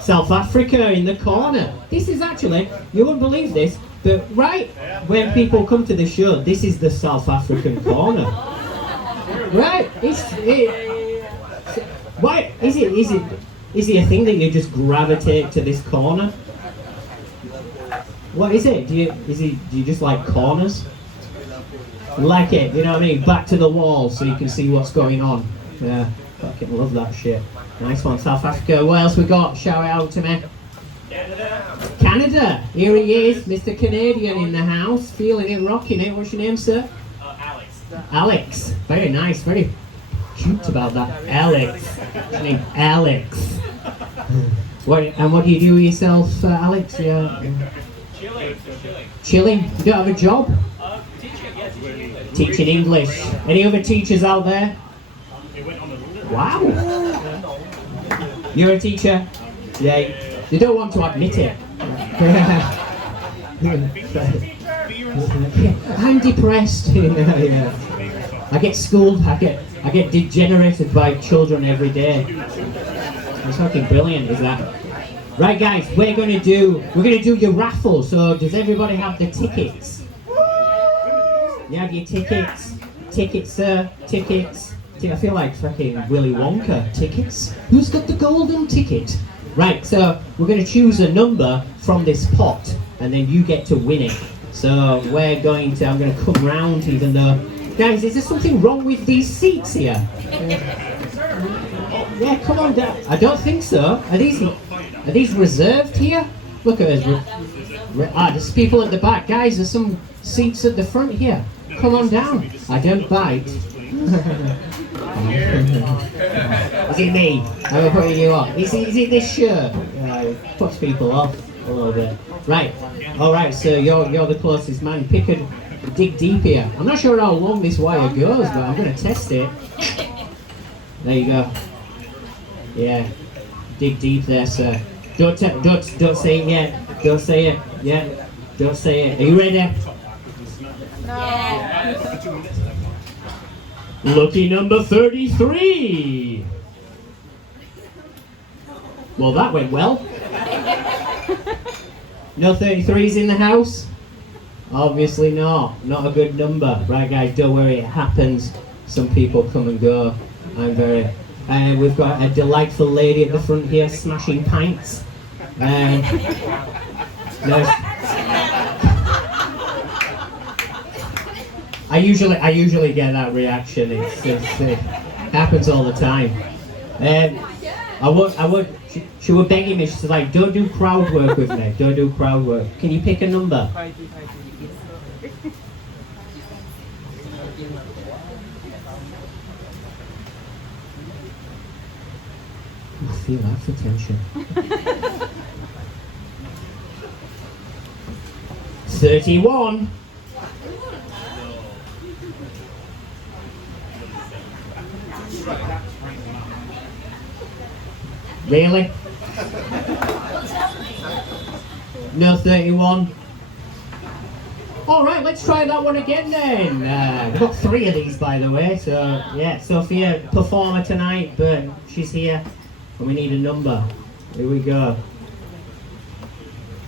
South Africa in the corner. This is actually, you wouldn't believe this, but right when people come to the show, this is the South African corner. Right? Why is it a thing that you just gravitate to this corner? What is it? Do you just like corners? Like it, you know what I mean? Back to the wall so you can see what's going on. Yeah, fucking love that shit. Nice one, South Africa. What else we got? Shout it out to me. Canada. Here he is, Mr. Canadian in the house, feeling it, rocking it. What's your name, sir? Alex. Alex. Very nice, very cute about that. Alex. What's your name? Alex. What do you do with yourself, Alex? Yeah. Chilling. You don't have a job? Teaching English. Any other teachers out there? Wow. You're a teacher? Yeah. You don't want to admit it. I'm depressed. Yeah. I get schooled. I get degenerated by children every day. It's fucking brilliant, is that? Right, guys, we're gonna do your raffle. So does everybody have the tickets? You have your tickets? Tickets, sir. Tickets. I feel like fucking Willy Wonka. Tickets? Who's got the golden ticket? Right, so we're going to choose a number from this pot, and then you get to win it. So I'm going to come round, even though... Guys, is there something wrong with these seats here? Yeah, come on down. I don't think so. Are these reserved here? Look at us. There's people at the back. Guys, there's some seats at the front here. Come on down. I don't bite. Is it me? I'm putting you off. Is it this shirt? Puts people off a little bit. Right. Alright, so you're the closest man. Dig deep here. I'm not sure how long this wire goes, but I'm going to test it. There you go. Yeah. Dig deep there, sir. Don't say it yet. Don't say it. Yeah. Don't say it. Are you ready? No. Lucky number 33. Well, that went well. No 33s in the house? Obviously not. Not a good number. Right, guys, don't worry, it happens. Some people come and go. We've got a delightful lady at the front here smashing pints. I usually get that reaction. It happens all the time. She was begging me. She's like, "Don't do crowd work with me. Don't do crowd work. Can you pick a number?" I feel that for tension. 31. Really? No 31? Alright, let's try that one again then. We've got 3 of these, by the way, so yeah, Sophia, performer tonight, but she's here and we need a number. Here we go.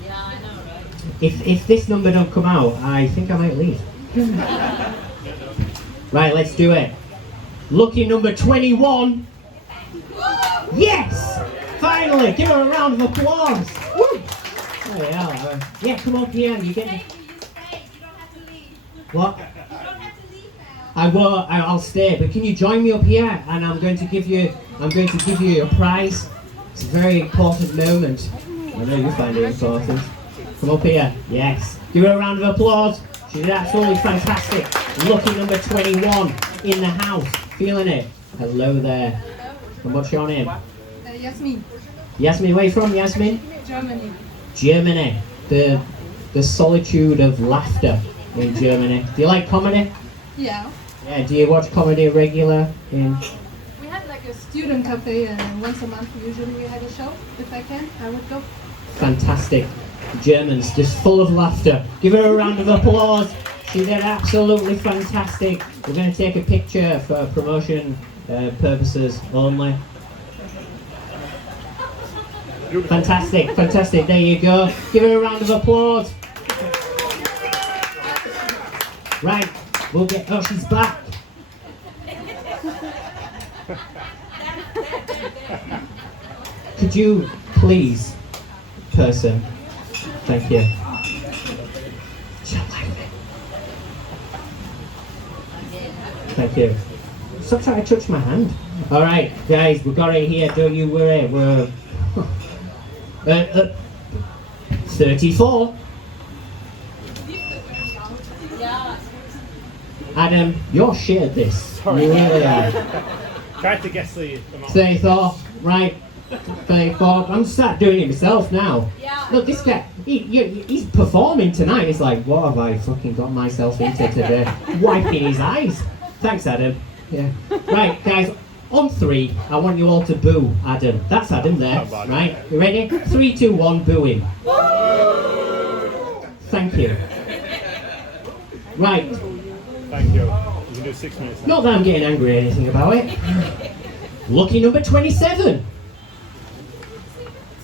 Yeah, I know, right? If this number don't come out, I think I might leave. Right, let's do it. Lucky number 21. Yes! Finally! Give her a round of applause! Woo! Oh, yeah, come up here. You get me. What? I'll stay, but can you join me up here? And I'm going to give you a prize. It's a very important moment. I know you find it important. Come up here. Yes. Give her a round of applause. She did absolutely fantastic. Lucky number 21 in the house. Feeling it? Hello there. And what's your name? Yasmin. Yasmin, where are you from, Yasmin? Germany. Germany. The solitude of laughter in Germany. Do you like comedy? Yeah. Yeah, do you watch comedy regular in... We have like a student cafe and once a month usually we have a show. If I can, I would go. Fantastic. Germans, just full of laughter. Give her a round of applause. She did absolutely fantastic. We're going to take a picture for promotion purposes only. Fantastic, fantastic. There you go. Give her a round of applause. Right, we'll get. Oh, she's back. Could you please, person? Thank you. Thank you. Stop trying to touch my hand. All right, guys, we've got it here. Don't you worry. We're 34. Adam, you're shit at this. Sorry. You really are. Tried to guess the amount. 34, right? 34. I'm start doing it myself now. Yeah. Look, this guy, he's performing tonight. He's like, what have I fucking got myself into today? Wiping his eyes. Thanks, Adam. Yeah. Right, guys, on 3, I want you all to boo Adam. That's Adam there, right? You ready? 3, 2, 1, boo him. Thank you. Right. Thank you. You can do 6 minutes. Not that I'm getting angry or anything about it. Lucky number 27.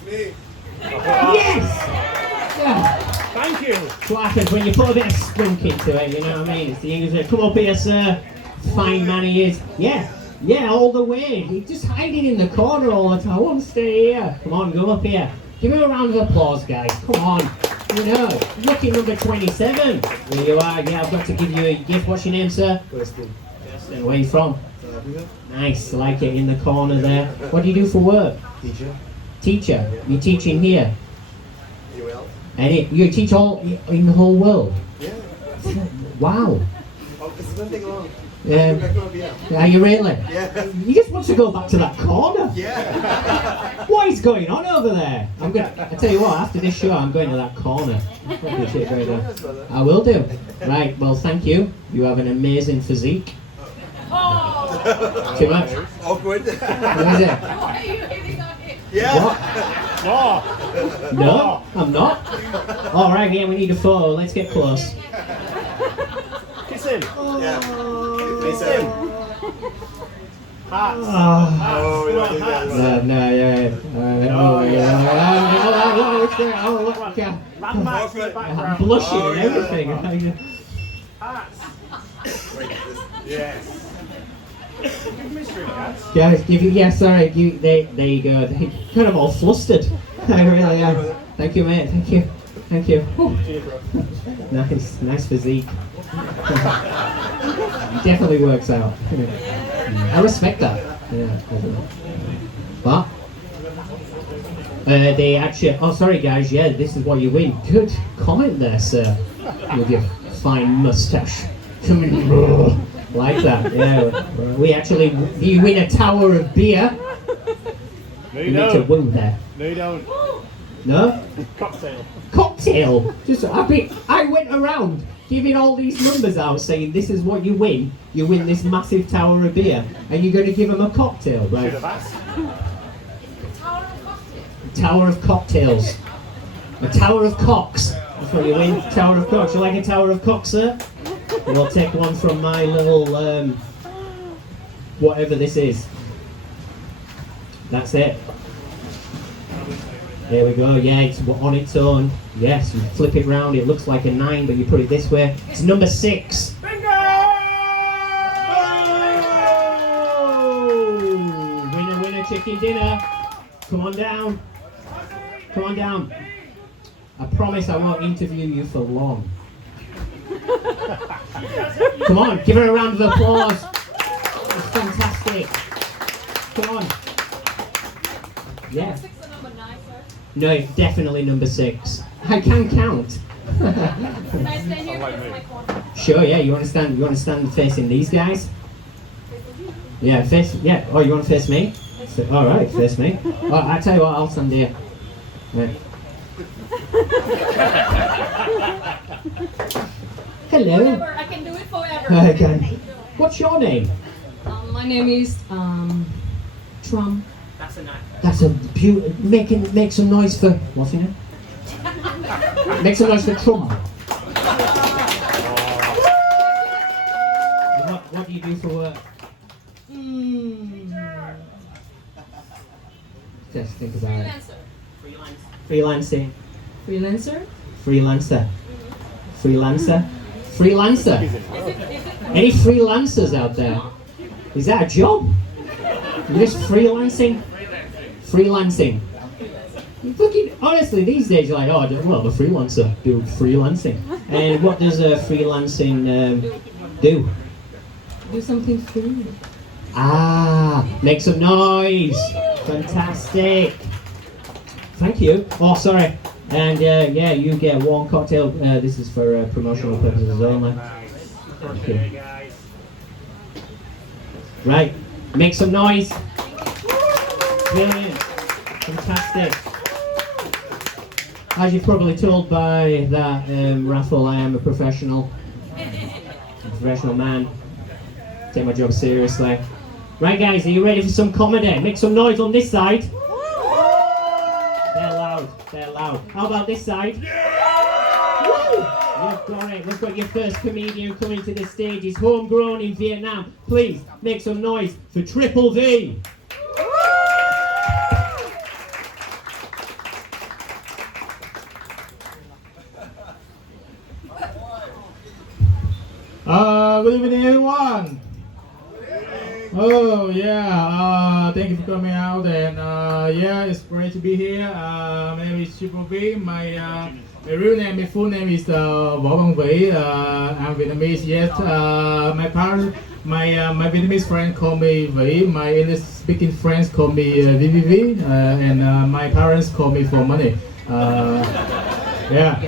Me. Yes! Yeah. Thank you. That's what happens when you put a bit of spunk into it, you know what I mean? It's the English way. Come up here, sir. Fine man he is. Yeah, yeah, all the way. He's just hiding in the corner all the time. I won't stay here. Come on, go up here. Give him a round of applause, guys. Come on. You know, lucky number 27. Here you are. Yeah, I've got to give you a gift. What's your name, sir? Kristen. Kirsten. Where are you from? South Africa. Nice. I like it in the corner there. What do you do for work? Teacher. Teacher. You're teaching here. UL. And you teach all in the whole world? Yeah. Wow. Oh, this is going to take long. Um, Back up, yeah. Are you really? Yeah. You just want to go back to that corner. Yeah. What is going on over there? I tell you what, after this show, I'm going to that corner. Fucking shit going Join on. us, brother. I will do. Right, well, thank you. You have an amazing physique. Oh! Too much? Awkward. What is it? Why are you hitting on it? Yeah. What? Oh. No, I'm not. All right, yeah, we need a photo. Let's get close. Kiss him. Yeah. Kiss him. Hats. Oh. Oh, we don't do that. No, yeah. Oh, yeah. Oh, look, yeah. Landmarks in the I'm background. blushing Oh, and yeah. everything. Hats. Wait, this- Yes. Mystery hats. Guys, there you go. They kind of all flustered. I really am. Thank you, mate. Thank you. Whew. Cheers, bro. Nice physique. Definitely works out. I respect that. Yeah. But they actually. Oh, sorry, guys. Yeah, this is what you win. Good comment there, sir. With your fine moustache. Come in. Like that. Yeah. We actually. You win a tower of beer. No, You you need to don't. win there. No, you don't. No? Cocktail. Cocktail. I went around giving all these numbers out saying this is what you win. You win this massive tower of beer, and you're going to give them a cocktail, Should right? have asked. Tower of cocktails. A tower of cocks. That's what you win. Tower of cocks. You like a tower of cocks, sir? We'll take one from my little whatever this is. That's it. There we go. Yeah, it's on its own. Yes, you flip it round. It looks like a 9, but you put it this way. It's number 6. Bingo! Oh! Winner, winner, chicken dinner. Come on down. Come on down. I promise I won't interview you for long. Come on, give her a round of applause. It's fantastic. Come on. Yeah. 6 and number 9, sir. No, it's definitely number 6. I can count. Can I stand here Like for me. my corner? Sure, yeah. You want to stand? You want to stand facing these guys? Yeah, face. Yeah. Oh, you want to face me? All right, face me. Oh, I tell you what, I'll stand here. Right. Hello. Forever. I can do it forever. Okay. What's your name? My name is Trump. That's a beautiful. Make some noise for. What's your name? Make some noise for Trump. What do you do for work? Just think about it. Freelancer. Freelancing. Freelancer? Freelancer. Freelancer. Freelancer. Any freelancers out there? Is that a job? You're just freelancing? Freelancing. Fucking honestly, these days you're like, oh, well, the freelancer do freelancing. And what does freelancing do? Do something free. Ah, make some noise. Fantastic. Thank you. Oh, sorry. And yeah, you get one cocktail. This is for promotional purposes only. Birthday, guys. Right, make some noise. Brilliant. Fantastic. As you've probably told by that raffle, I am a professional. A professional man. Take my job seriously. Right guys, are you ready for some comedy? Make some noise on this side. They're loud, they're loud. How about this side? Woo! You've got it. We've got your first comedian coming to the stage. He's homegrown in Vietnam. Please, make some noise for Triple V. Good evening, everyone. Oh yeah, thank you for coming out, and yeah, it's great to be here. My name is Triple V. My real name, my full name is Võ Văn Vĩ. I'm Vietnamese. Yes, my parents, my Vietnamese friend call me Vĩ. My English-speaking friends call me VVV, and my parents call me for money. Yeah.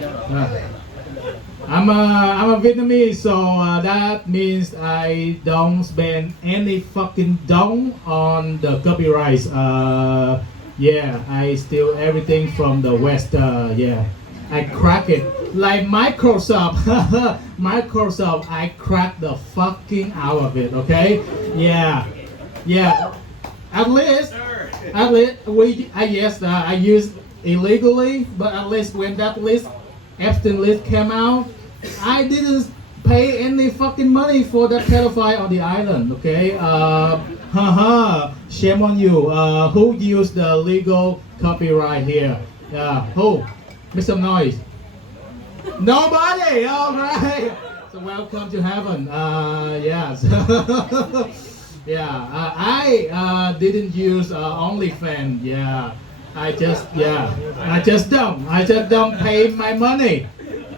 I'm a Vietnamese, so that means I don't spend any fucking dough on the copyrights. Yeah, I steal everything from the West. Yeah, I crack it like Microsoft. Microsoft, I crack the fucking out of it. Okay? Yeah, yeah. At least yes, I used illegally, but at least when that list, Epstein list came out, I didn't pay any fucking money for that pedophile on the island, okay? Haha, shame on you. Who used the legal copyright here? Who? Make some noise. Nobody! Alright! So welcome to heaven. Yes. Yeah, I didn't use OnlyFans. Yeah, I just don't pay my money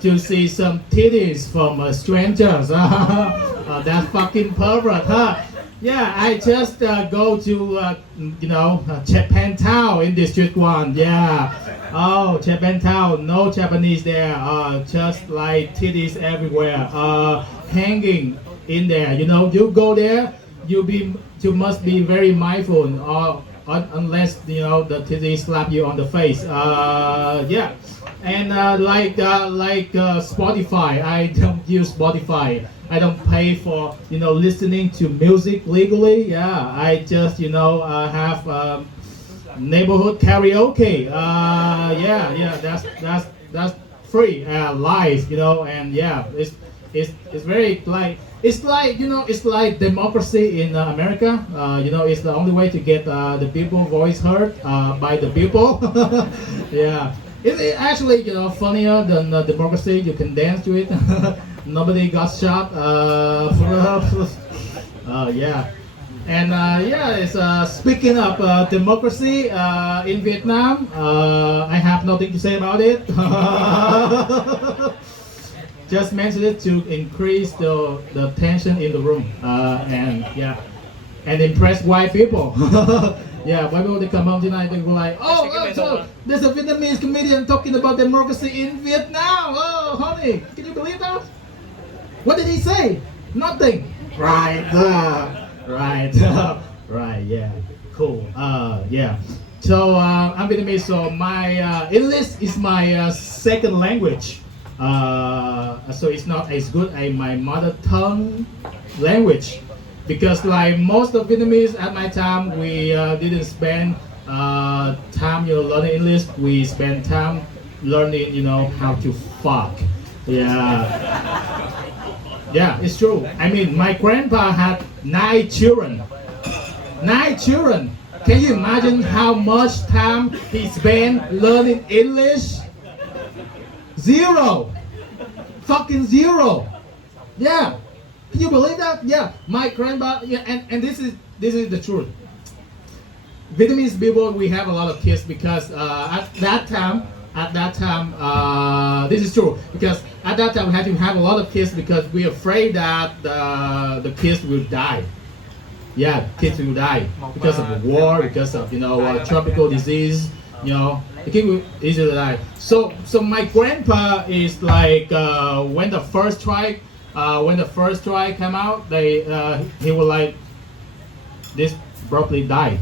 to see some titties from strangers. That fucking pervert, huh? Yeah, I just go to, Japantown in District 1. Yeah. Oh, Japantown, no Japanese there. Just like titties everywhere. Hanging in there. You know, you go there, you must be very mindful. Unless the titties slap you on the face. Yeah. And like Spotify, I don't use Spotify. I don't pay for listening to music legally. Yeah, I just have neighborhood karaoke. Yeah, that's free, live. And yeah, it's very like it's like democracy in America. It's the only way to get the people voice heard by the people. Yeah. It's actually, funnier than democracy. You can dance to it. Nobody got shot. Yeah. And yeah, it's speaking of democracy in Vietnam. I have nothing to say about it. Just mentioned it to increase the tension in the room. And yeah, and impress white people. Yeah, white people, they come out tonight, they go like, so there's a Vietnamese comedian talking about democracy in Vietnam. Oh, honey, can you believe that? What did he say? Nothing. Right. Right. Right. Yeah. Cool. Yeah. So I'm Vietnamese. So my English is my second language. So it's not as good as my mother tongue language. Because like most of Vietnamese at my time, we didn't spend time learning English. We spent time learning how to fuck. Yeah. Yeah, it's true. I mean, my grandpa had 9 children. 9 children. Can you imagine how much time he spent learning English? Zero. Fucking zero. Yeah. Can you believe that? Yeah. My grandpa, yeah, and this is the truth. Vietnamese people, we have a lot of kids because at that time, this is true because at that time we had to have a lot of kids because we're afraid that the kids will die. Yeah, kids will die because of the war, because of tropical disease. The kid will easily die. So my grandpa is like when the first strike came out, he was like, this probably died.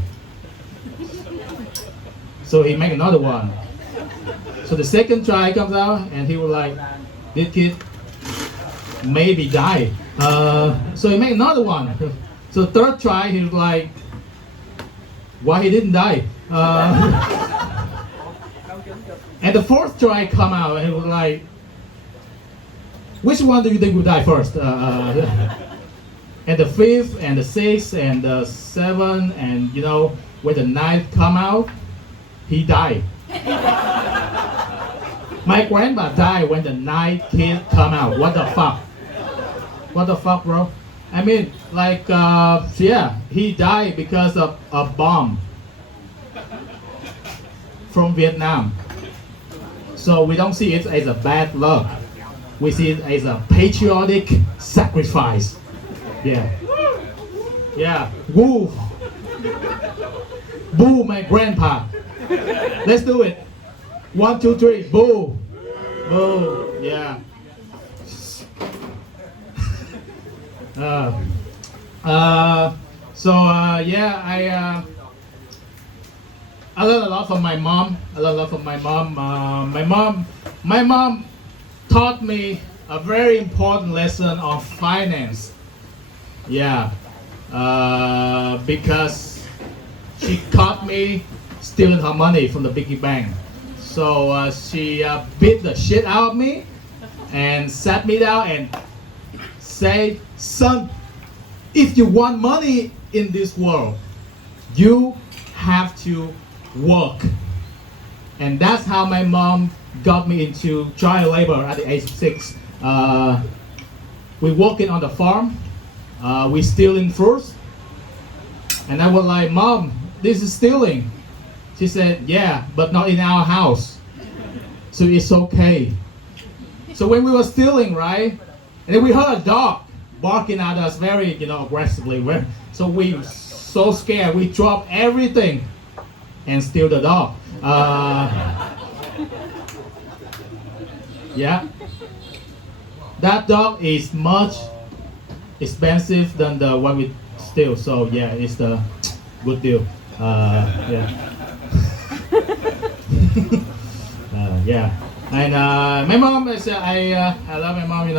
So he make another one. So the second try comes out, and he was like, this kid maybe die. So he make another one. So the third try, he was like, why he didn't die? And the fourth try come out, and he was like, which one do you think will die first? And the fifth, and the sixth, and the seventh, and when the ninth come out, he died. My grandpa died when the ninth kid come out. What the fuck? What the fuck, bro? I mean, like, he died because of a bomb from Vietnam. So we don't see it as a bad luck. We see it as a patriotic sacrifice. Yeah. Yeah. Woo. Boo, my grandpa. Let's do it. 1, 2, 3. Boo. Boo. Yeah. I learned a lot from my mom. My mom taught me a very important lesson on finance. Yeah, because she caught me stealing her money from the piggy bank. So she beat the shit out of me and sat me down and said, son, if you want money in this world, you have to work. And that's how my mom got me into child labor at the age of 6. We working on the farm. We stealing fruits. And I was like, Mom, this is stealing. She said, yeah, but not in our house. So it's okay. So when we were stealing, right? And then we heard a dog barking at us very, aggressively. So we so scared, we dropped everything and steal the dog. Yeah. That dog is much expensive than the one we steal. So yeah, it's the good deal. Yeah. Yeah. And my mom is I love my mom.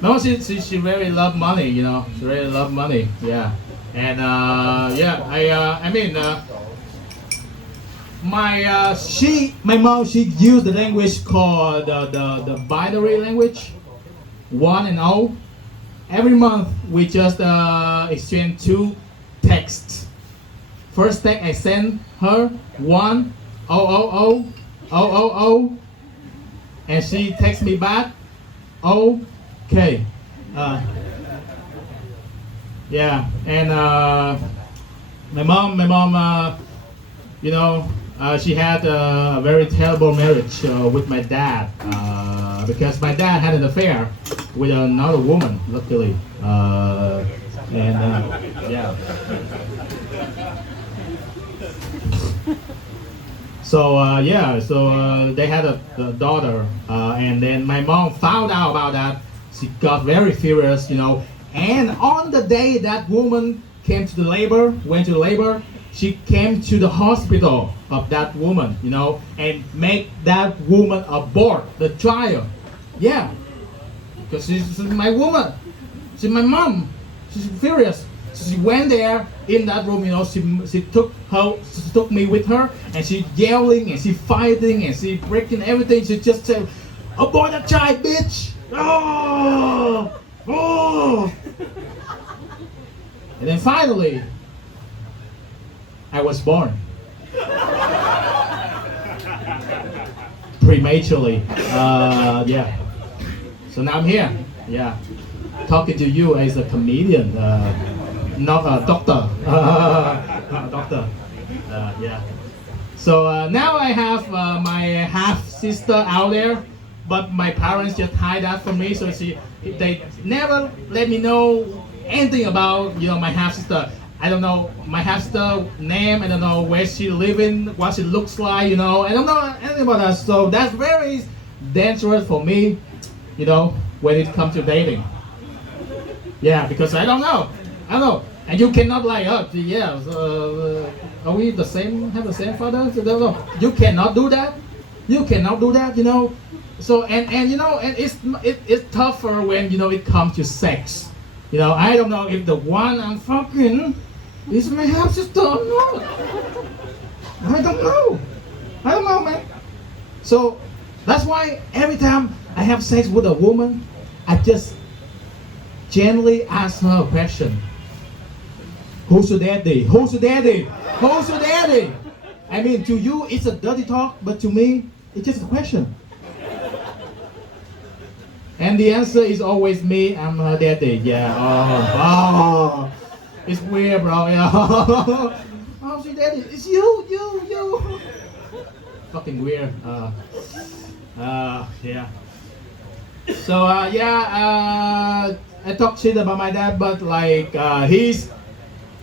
My mom she really love money. She really love money. Yeah. And my mom she used the language called the binary language, 1 and 0. Every month we just exchange 2 texts. First text I send her 1 000 000, and she texts me back okay. Yeah, and my mom, she had a very terrible marriage with my dad because my dad had an affair with another woman, luckily. Yeah. So they had a daughter, and then my mom found out about that. She got very furious, and on the day that woman went to labor, she came to the hospital of that woman, and make that woman abort the child. Yeah, because she's my woman, she's my mom, she's furious. So she went there in that room, she took me with her, and she yelling and she fighting and she breaking everything. She just said, abort the child, bitch! Oh! Oh! And then finally, I was born. Prematurely. Yeah. So now I'm here. Yeah. Talking to you as a comedian, not a doctor. Not a doctor. Yeah. So now I have my half sister out there, but my parents just hide that from me. So they never let me know anything about my half sister. I don't know my half sister name. I don't know where she living, what she looks like. I don't know anything about that. So that's very dangerous for me. When it comes to dating. Yeah, because I don't know. And you cannot like, are we have the same father? No. You cannot do that. So and it's tougher when it comes to sex. I don't know if the one I'm fucking is my half sister or not. I don't know, man. So that's why every time I have sex with a woman, I just gently ask her a question. Who's your daddy? Who's your daddy? Who's your daddy? I mean, to you, it's a dirty talk, but to me, it's just a question. And the answer is always me, I'm her daddy. Yeah, oh. It's weird, bro, yeah. How's your daddy? It's you. Fucking weird. Yeah. So, I talk shit about my dad, but to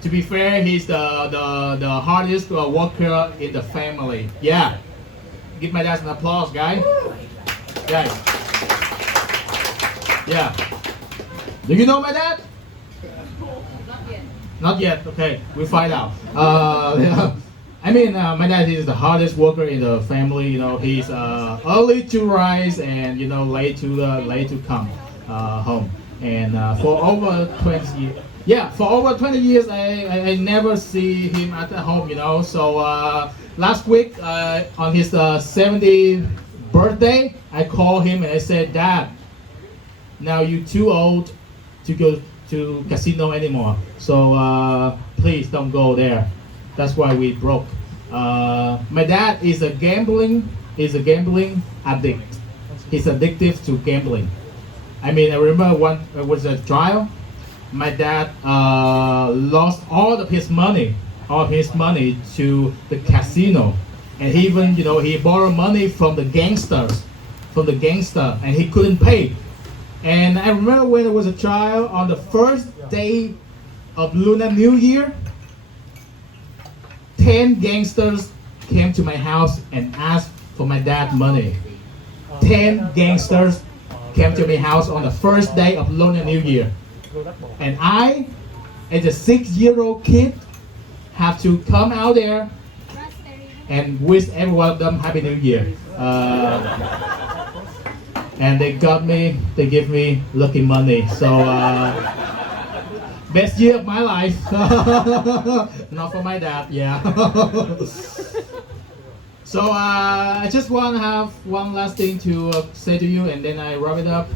be fair, he's the hardest worker in the family. Yeah. Give my dad an applause, guys. Guys. Yeah. Do you know my dad? Not yet. Okay, we'll find out. Yeah. I mean, my dad is the hardest worker in the family. He's early to rise and late to come home. And for over 20 years. Yeah, for over 20 years, I never see him at home, So last week, on his 70th birthday, I called him and I said, Dad, now you're too old to go to casino anymore. So please don't go there. That's why we broke. My dad is a gambling addict. He's addictive to gambling. I mean, I remember when I was a child, my dad lost all of his money to the casino, and he even he borrowed money from the gangster, and he couldn't pay. And I remember when I was a child, on the first day of Lunar New Year, 10 gangsters came to my house and asked for my dad money. 10 gangsters came to my house on the first day of Lunar New Year. And I, as a 6-year-old kid, have to come out there and wish every one of them Happy New Year. And they gave me lucky money. So, best year of my life. Not for my dad, yeah. So, I just want to have one last thing to say to you, and then I wrap it up.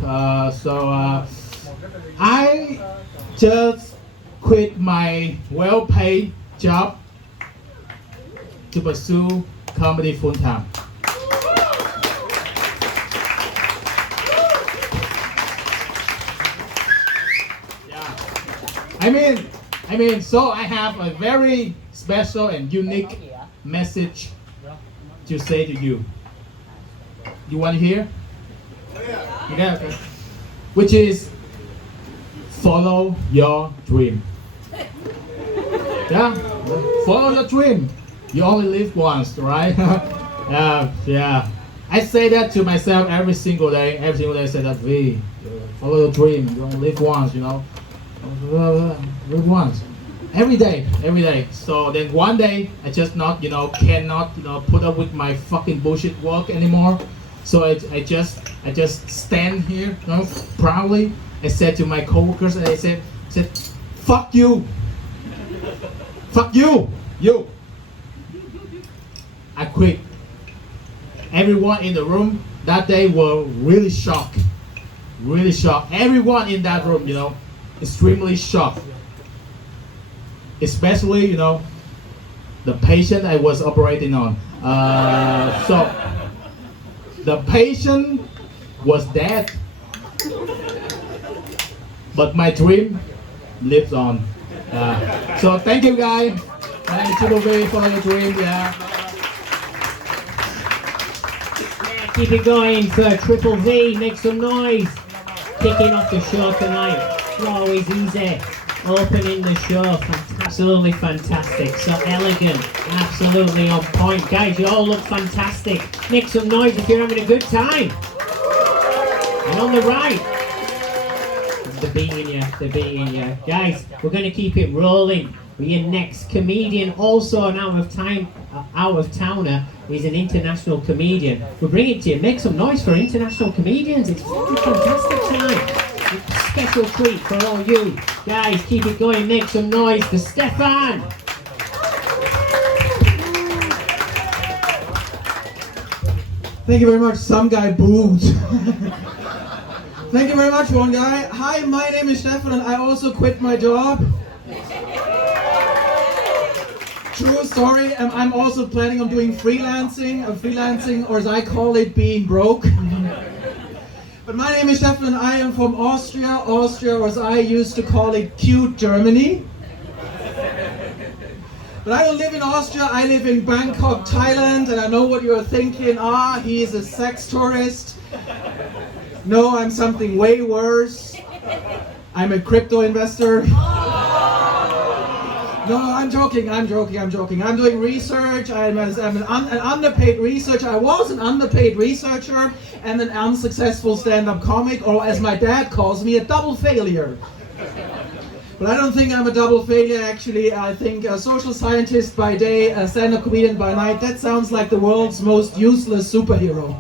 I just quit my well-paid job to pursue comedy full-time. I mean, so I have a very special and unique message to say to you. You want to hear? Yeah, okay. Which is, follow your dream. Yeah, follow your dream. You only live once, right? Yeah. I say that to myself every single day. Every single day I say that, follow your dream. You only live once, Live once. Every day. So then one day I just cannot put up with my fucking bullshit work anymore. So I just stand here, proudly. I said to my coworkers, and I said, fuck you. Fuck you. You. I quit. Everyone in the room that day were really shocked. Really shocked. Everyone in that room, extremely shocked. Especially, the patient I was operating on. So the patient was dead, but my dream lives on. So thank you guys. Thank you Triple V for your dream. Yeah. Keep it going for Triple V. Make some noise. Kicking off the show tonight. It's always easy. Opening the show. Absolutely fantastic. So elegant. Absolutely on point. Guys, you all look fantastic. Make some noise if you're having a good time. And on the right. They're beating you. Guys, we're going to keep it rolling. Your next comedian, also an out-of-towner, is an international comedian. We'll bring it to you. Make some noise for international comedians. It's fucking fantastic tonight. It's a special treat for all you. Guys, keep it going. Make some noise for Stefan. Thank you very much. Some guy booed. Thank you very much, one guy. Hi, my name is Stefan and I also quit my job. True story, I'm also planning on doing freelancing, or as I call it, being broke. But my name is Stefan and I am from Austria, or as I used to call it, cute Germany. But I don't live in Austria, I live in Bangkok, Thailand, and I know what you're thinking, he is a sex tourist. No, I'm something way worse. I'm a crypto investor. No, I'm joking. I'm doing research. I'm an underpaid researcher. I was an underpaid researcher and an unsuccessful stand-up comic, or as my dad calls me, a double failure. But I don't think I'm a double failure, actually. I think a social scientist by day, a stand-up comedian by night, that sounds like the world's most useless superhero.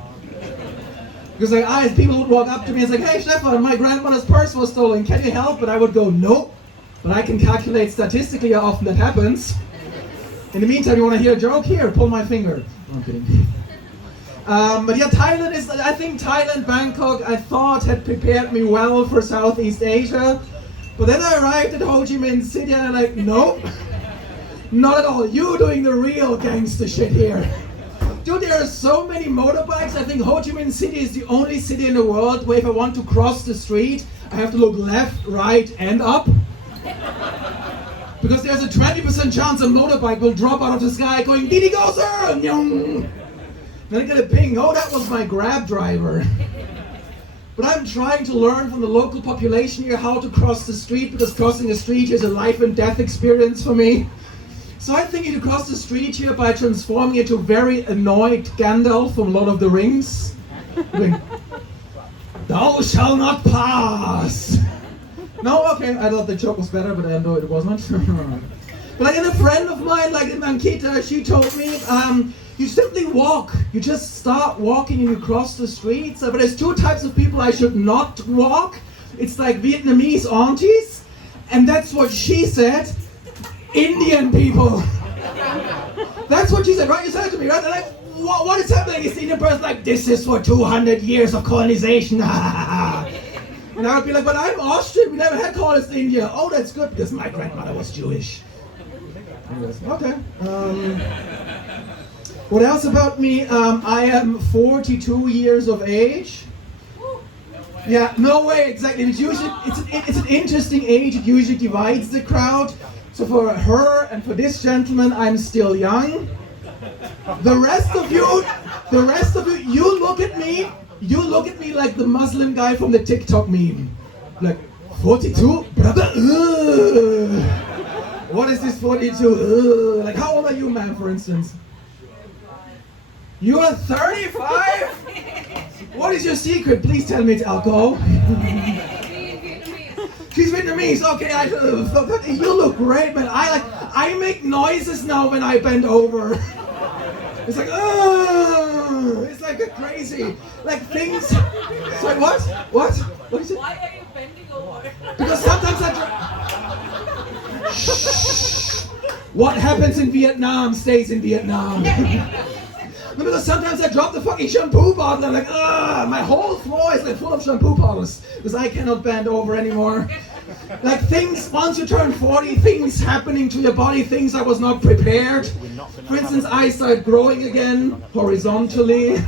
Because people would walk up to me and say, hey Stefan, my grandmother's purse was stolen, can you help? And I would go, nope. But I can calculate statistically how often that happens. In the meantime, you want to hear a joke? Here, pull my finger. I'm kidding. But yeah, I think Thailand, Bangkok, I thought had prepared me well for Southeast Asia. But then I arrived at Ho Chi Minh City and I'm like, nope, not at all. You doing the real gangster shit here. Dude, there are so many motorbikes. I think Ho Chi Minh City is the only city in the world where if I want to cross the street, I have to look left, right, and up. Because there's a 20% chance a motorbike will drop out of the sky going, Didi go sir! Then I get a ping, oh that was my Grab driver. But I'm trying to learn from the local population here how to cross the street, because crossing the street is a life and death experience for me. So I think you can cross the street here by transforming into very annoyed Gandalf from Lord of the Rings. Going, thou shall not pass! No, okay, I thought the joke was better, but I know it wasn't. But like, and a friend of mine, like in Ankita, she told me, you simply walk. You just start walking and you cross the streets. But there's two types of people I should not walk. It's like Vietnamese aunties, and that's what she said, Indian people. That's what she said, right? You said it to me, right? They're like, what is happening? This Indian person like, this is for 200 years of colonization. And I would be like, but I'm Austrian, we never had colonized India. Oh, that's good, because my grandmother was Jewish. Anyways, okay. What else about me? I am 42 years of age. Yeah, no way, exactly. It's an interesting age. It usually divides the crowd. So for her and for this gentleman, I'm still young. The rest of you, you look at me like the Muslim guy from the TikTok meme. Like, 42? Brother? What is this 42? Like, how old are you, man, for instance? You are 35? What is your secret? Please tell me it's alcohol. She's Vietnamese. Okay, you look great, man. I make noises now when I bend over. It's like, it's like a crazy, like things. Sorry, what? What? What is it? Why are you bending over? Because sometimes Shh. What happens in Vietnam stays in Vietnam. Because sometimes I drop the fucking shampoo bottle and I'm like, my whole floor is like full of shampoo bottles because I cannot bend over anymore. Like things, once you turn 40, things happening to your body, things I was not prepared. For instance, I started growing again, horizontally.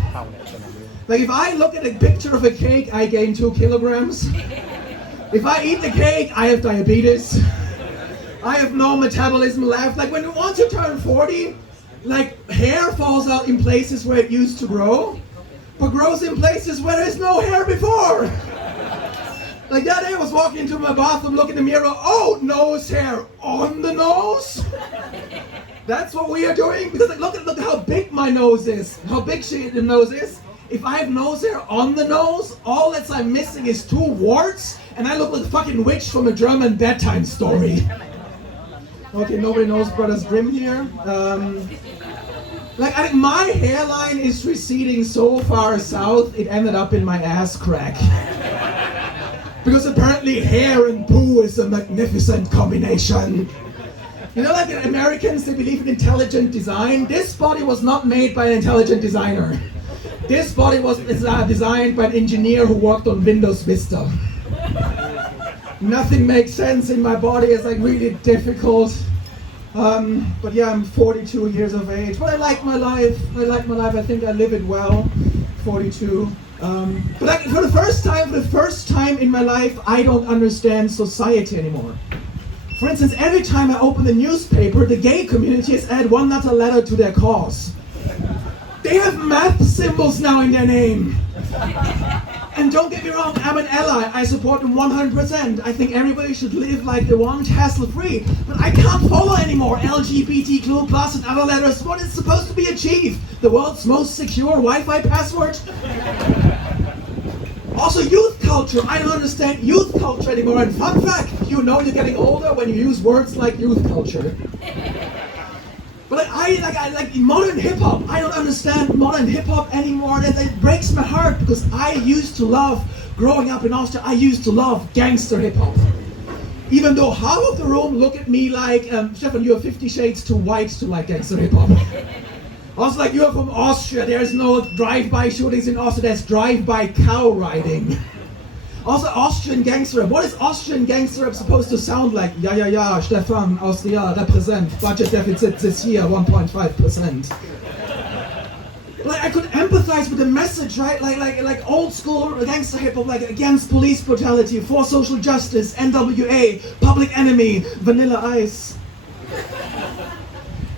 Like if I look at a picture of a cake, I gain 2 kilograms. If I eat the cake, I have diabetes. I have no metabolism left. Like once you turn 40, like hair falls out in places where it used to grow, but grows in places where there's no hair before. Like that day I was walking into my bathroom, look in the mirror, oh, nose hair on the nose? That's what we are doing? Because like, look how big my nose is, how big the nose is. If I have nose hair on the nose, all that I'm missing is 2 warts, and I look like a fucking witch from a German bedtime story. Okay, nobody knows Brothers Grimm here. My hairline is receding so far south, it ended up in my ass crack. Because apparently hair and poo is a magnificent combination. You know, like Americans, they believe in intelligent design. This body was not made by an intelligent designer. This body was designed by an engineer who worked on Windows Vista. Nothing makes sense in my body. It's like really difficult. But yeah, I'm 42 years of age. But I like my life. I think I live it well. 42. But like, for the first time in my life, I don't understand society anymore. For instance, every time I open the newspaper, the gay community has added one other letter to their cause. They have math symbols now in their name. And don't get me wrong, I'm an ally. I support them 100%. I think everybody should live like they want, hassle-free. But I can't follow anymore LGBTQ plus and other letters. What is supposed to be achieved? The world's most secure Wi-Fi password? Also, youth culture. I don't understand youth culture anymore. And fun fact, you know you're getting older when you use words like youth culture. But I like modern hip hop. I don't understand modern hip hop anymore. It breaks my heart because I used to love, growing up in Austria, I used to love gangster hip hop. Even though half of the room look at me like, Stefan, you're 50 shades too white to like gangster hip hop. I was like, you're from Austria. There's no drive-by shootings in Austria. There's drive-by cow riding. Also, Austrian gangster rap. What is Austrian gangster rap supposed to sound like? Ja, Stefan, Austria, represent. Budget deficit this year, 1.5%. Like, I could empathize with the message, right? Like old school gangster hip hop, like against police brutality, for social justice, NWA, Public Enemy, Vanilla Ice.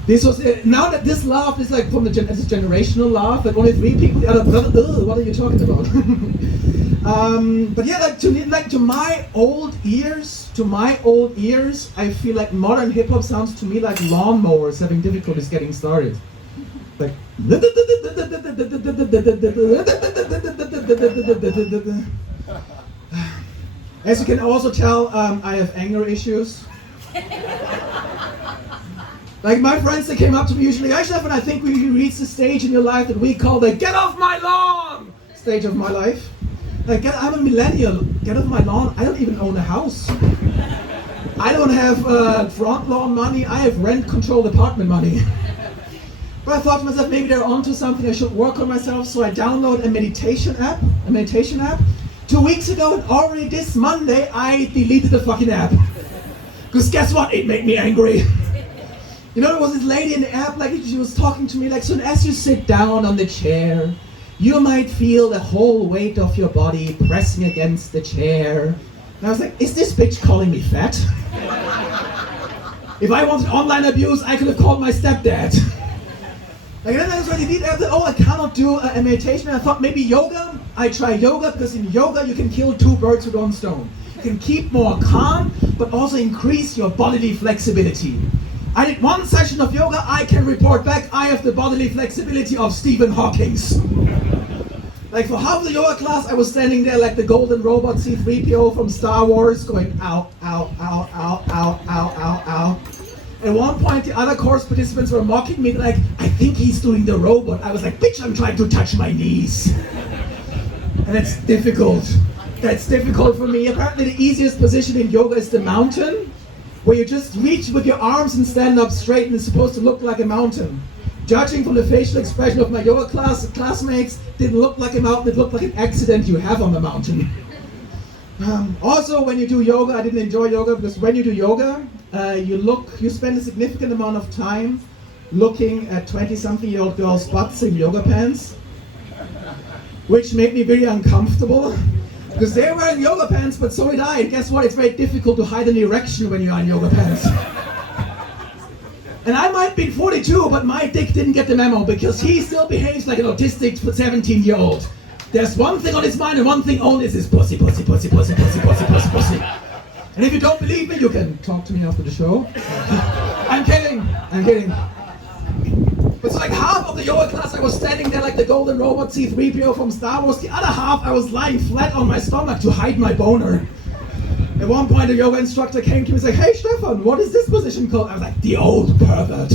This was now that this laugh is like from the it's a generational laugh. Like only 3 people. What are you talking about? But yeah, like to my old ears, I feel like modern hip hop sounds to me like lawnmowers having difficulties getting started. Like. As you can also tell, I have anger issues. Like my friends that came up to me usually, Stefan, I think we reached the stage in your life that we call the get off my lawn stage of my life. Like I'm a millennial, get off my lawn. I don't even own a house. I don't have front lawn money, I have rent controlled apartment money. But I thought to myself, maybe they're onto something, I should work on myself, so I download a meditation app. 2 weeks ago, and already this Monday, I deleted the fucking app. Because guess what, it made me angry. You know, there was this lady in the app, like she was talking to me, like, so as you sit down on the chair, you might feel the whole weight of your body pressing against the chair. And I was like, is this bitch calling me fat? If I wanted online abuse, I could have called my stepdad. Like, then I was ready to eat after, I cannot do a meditation. And I thought maybe yoga. I try yoga because in yoga you can kill 2 birds with 1 stone. You can keep more calm, but also increase your bodily flexibility. I did 1 session of yoga, I can report back, I have the bodily flexibility of Stephen Hawking's. Like for half the yoga class, I was standing there like the golden robot C-3PO from Star Wars, going ow, ow, ow, ow, ow, ow, ow, ow. At one point, the other course participants were mocking me, like, I think he's doing the robot. I was like, bitch, I'm trying to touch my knees. And that's difficult. That's difficult for me. Apparently the easiest position in yoga is the mountain, where you just reach with your arms and stand up straight, and it's supposed to look like a mountain. Judging from the facial expression of my yoga classmates, didn't look like a mountain, it looked like an accident you have on the mountain. Also, when you do yoga, I didn't enjoy yoga because when you do yoga, you spend a significant amount of time looking at 20-something-year-old girls' butts in yoga pants, which made me very uncomfortable because they're wearing yoga pants, but so did I. And guess what? It's very difficult to hide an erection when you're in yoga pants. And I might be 42, but my dick didn't get the memo because he still behaves like an autistic 17-year-old. There's one thing on his mind and one thing only is his pussy, pussy, pussy, pussy, pussy, pussy, pussy, pussy. And if you don't believe me, you can talk to me after the show. I'm kidding. But so like half of the yoga class I was standing there like the golden robot C-3PO from Star Wars. The other half I was lying flat on my stomach to hide my boner. At one point the yoga instructor came to me and said, "Hey Stefan, what is this position called?" I was like, "The old pervert."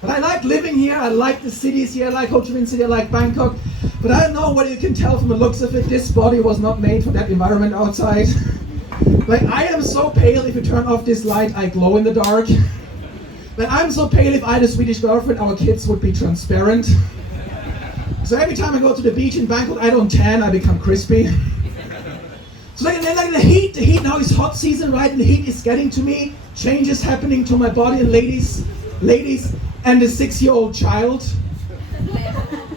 But I like living here, I like the cities here, I like Ho Chi Minh City, I like Bangkok. But I don't know whether you can tell from the looks of it, this body was not made for that environment outside. Like, I am so pale, if you turn off this light, I glow in the dark. Like, I'm so pale, if I had a Swedish girlfriend, our kids would be transparent. So every time I go to the beach in Bangkok, I don't tan, I become crispy. So like the heat now is hot season, right? And the heat is getting to me. Changes happening to my body, and ladies, and the 6-year-old child,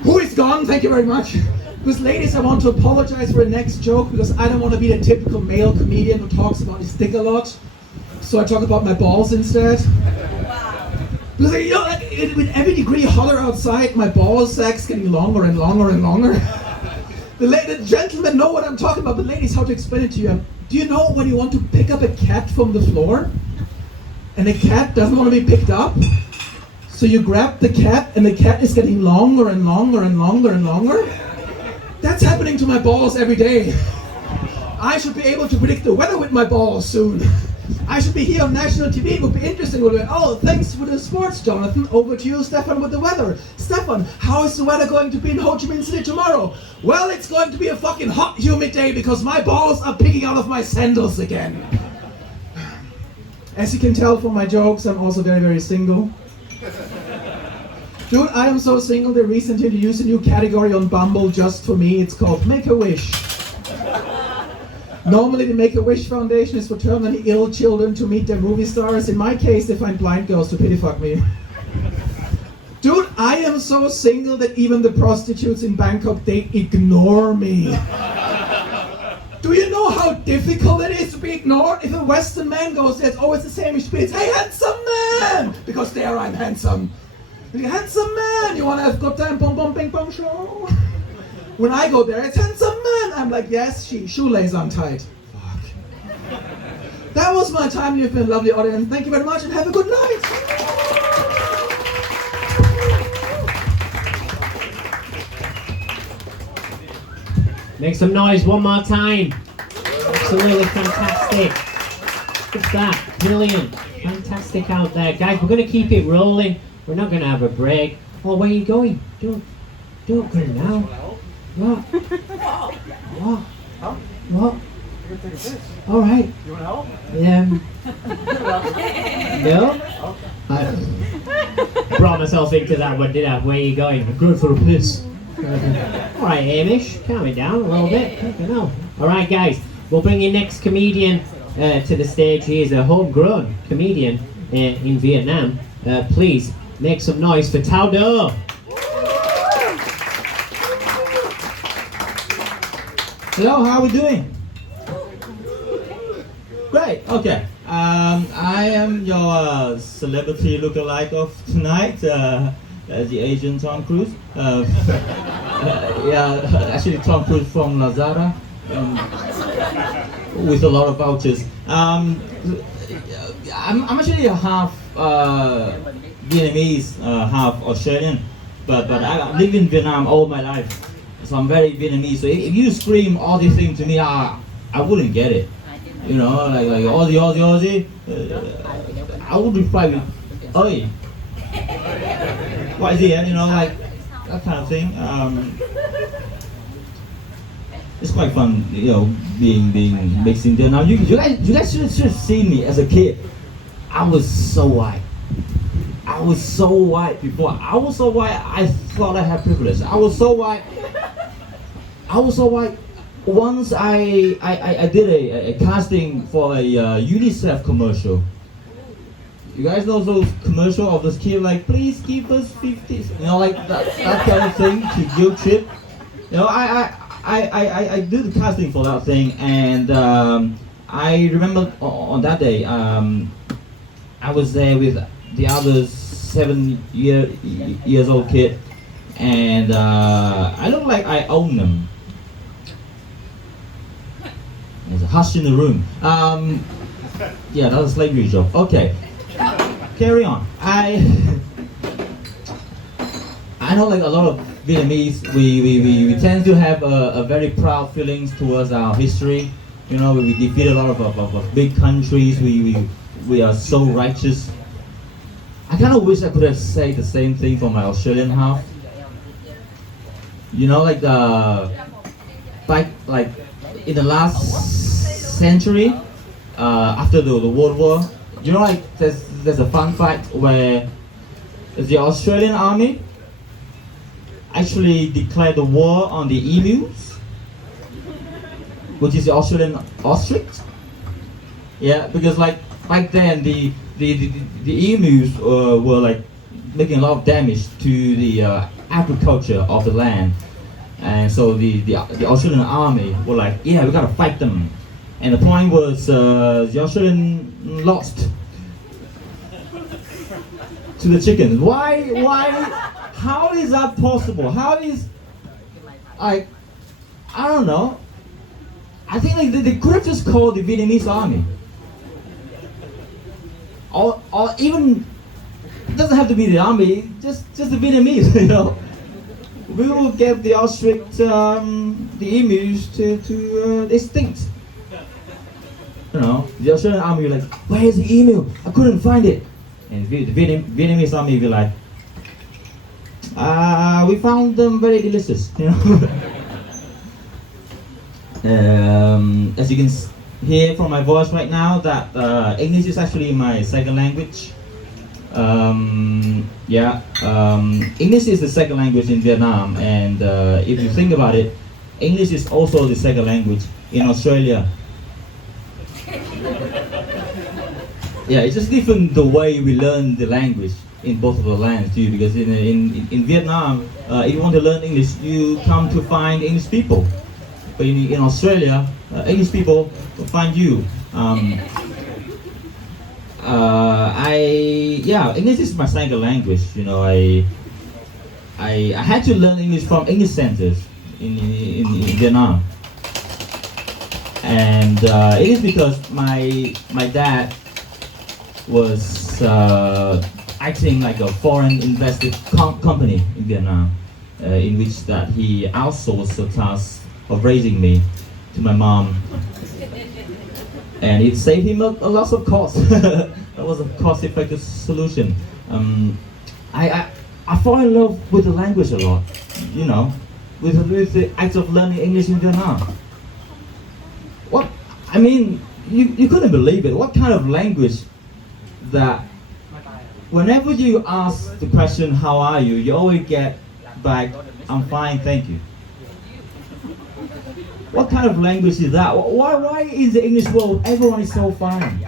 who is gone, thank you very much. Because ladies, I want to apologize for the next joke because I don't want to be the typical male comedian who talks about his dick a lot. So I talk about my balls instead. Because with every degree hotter outside, my ball sack's getting longer and longer and longer. The gentlemen know what I'm talking about, but ladies, how to explain it to you? Do you know when you want to pick up a cat from the floor and the cat doesn't want to be picked up? So you grab the cat and the cat is getting longer and longer and longer and longer? That's happening to my balls every day. I should be able to predict the weather with my balls soon. I should be here on national TV. It would be interesting. Oh, thanks for the sports, Jonathan. Over to you, Stefan, with the weather. Stefan, how is the weather going to be in Ho Chi Minh City tomorrow? Well, it's going to be a fucking hot, humid day because my balls are picking out of my sandals again. As you can tell from my jokes, I'm also very, very single. Dude, I am so single, they recently introduced a new category on Bumble just for me. It's called Make-A-Wish. Normally the Make-A-Wish Foundation is for terminally ill children to meet their movie stars. In my case, they find blind girls to pity fuck me. Dude, I am so single that even the prostitutes in Bangkok, they ignore me. Do you know how difficult it is to be ignored? If a Western man goes there, it's always the same experience. Hey, handsome man! Because there I'm handsome. Handsome man, you want to have a good time, pom pom ping pong show? When I go there, it's handsome man. I'm like, yes, shoelace untied. Fuck. That was my time. You've been a lovely audience. Thank you very much and have a good night. Make some noise one more time. Absolutely fantastic. What's that? Brilliant. Fantastic out there. Guys, we're going to keep it rolling. We're not going to have a break. Oh, where are you going? Don't go now. What? What? What? All right. You want help? Yeah. No? I brought myself into that one, did I? Where are you going? I'm going for a piss. All right, Hamish, calm it down a little bit. I don't know. All right, guys, we'll bring your next comedian to the stage. He is a homegrown comedian in Vietnam. Please make some noise for Tao Do. Hello, how are we doing? Great, okay. I am your celebrity lookalike of tonight, the Asian Tom Cruise. Yeah, actually Tom Cruise from Lazada, with a lot of vouchers. I'm actually a half Vietnamese, half Australian, but I live in Vietnam all my life. So I'm very Vietnamese. So if you scream all these things to me, I wouldn't get it. You know, like Aussie. I would reply with, oi. What is it? You know, like that kind of thing. It's quite fun, you know, being mixed in there. Now you guys should have seen me as a kid. I was so white. I was so white before. I was so white. I thought I had privilege. I was so white. once I did a casting for a UNICEF commercial. You guys know those commercial of this kid like, please give us 50, you know, like that kind of thing to guilt trip. You know, I did the casting for that thing, and I remember on that day, I was there with the other 7 years old kid, and I looked like I own them. There's a hush in the room. Yeah, that was a slavery job. Okay, carry on. I know like a lot of Vietnamese, we tend to have a very proud feelings towards our history. You know, we defeat a lot of big countries. We are so righteous. I kind of wish I could have said the same thing for my Australian half. You know, like back like in the last century, after the World War, you know, like there's a fun fact where the Australian army actually declared the war on the emus, which is the Australian ostrich. Yeah, because like back then the emus were like making a lot of damage to the agriculture of the land, and so the Australian army were like, yeah, we gotta fight them. And the point was the Australian lost to the chickens. Why? How is that possible? How is, I don't know. I think like they could have just called the Vietnamese army, or even, it doesn't have to be the army, just the Vietnamese. You know, we will get the ostrich, the emus to extinct. You know, the Australian army will like, where's the emu? I couldn't find it. And the Vietnamese army will like, we found them very delicious. You know. As you can hear from my voice right now, that English is actually my second language. English is the second language in Vietnam, and if you think about it, English is also the second language in Australia. Yeah, it's just different the way we learn the language in both of the lands too. Because in Vietnam, if you want to learn English, you come to find English people. But in Australia, English people will find you. English is my second language. You know, I had to learn English from English centers in Vietnam, and it is because my dad was acting like a foreign invested company in Vietnam, in which that he outsourced the task of raising me to my mom, and it saved him a lot of cost. That was a cost-effective solution. I fall in love with the language a lot, you know, with the act of learning English in Vietnam. What, I mean, you couldn't believe it. What kind of language that whenever you ask the question, how are you, you always get back, I'm fine, thank you. What kind of language is that? Why in the English world everyone is so fine?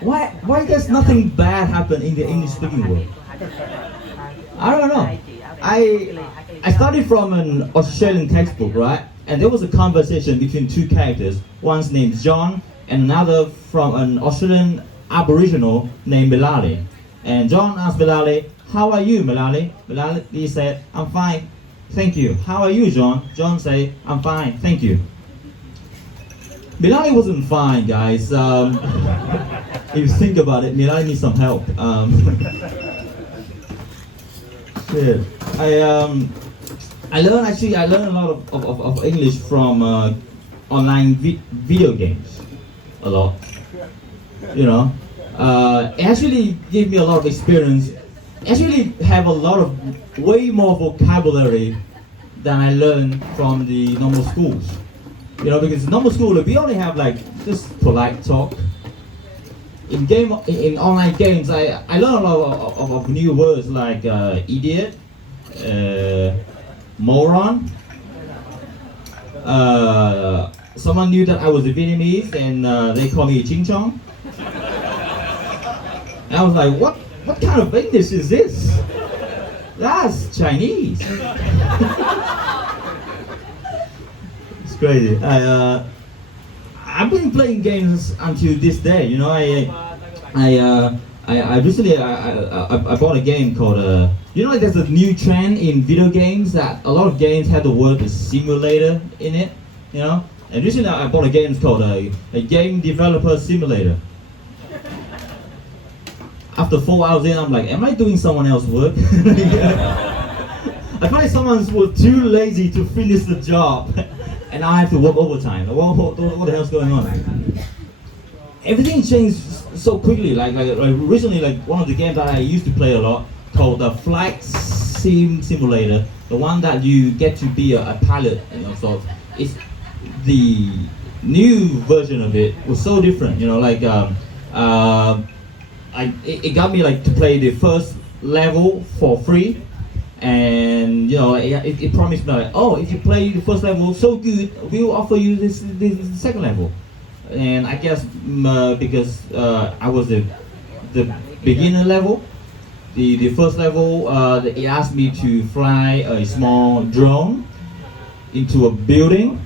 Why does nothing bad happen in the English speaking world? I don't know. I studied from an Australian textbook, right? And there was a conversation between two characters. One's named John and another from an Australian Aboriginal named Milali. And John asked Milali, how are you, Milali? Milali said, I'm fine, thank you. How are you, John? John said, I'm fine, thank you. Milali wasn't fine, guys. If you think about it, Milali needs some help. Shit. I learned a lot of English from online video games. A lot. You know, it actually gave me a lot of experience. Actually have a lot of way more vocabulary than I learned from the normal schools. You know, because normal school we only have like just polite talk. In online games, I learned a lot of new words like idiot, moron, someone knew that I was a Vietnamese, and they called me Ching Chong. And I was like, what kind of English is this? That's Chinese. It's crazy. I've been playing games until this day. You know, I recently I bought a game called you know, like there's a new trend in video games that a lot of games have the word simulator in it. You know, and recently I bought a game called a game developer simulator. After 4 hours in, I'm like, am I doing someone else's work? I find someone was too lazy to finish the job, and I have to work overtime. What the hell's going on? Everything changed so quickly. Like recently, like one of the games that I used to play a lot called the Flight Simulator, the one that you get to be a pilot. You know, so it's the new version of it was so different. You know, like it got me like to play the first level for free, and you know it promised me like, oh, if you play the first level so good, we'll offer you this second level. And I guess because I was the beginner level, the first level, it asked me to fly a small drone into a building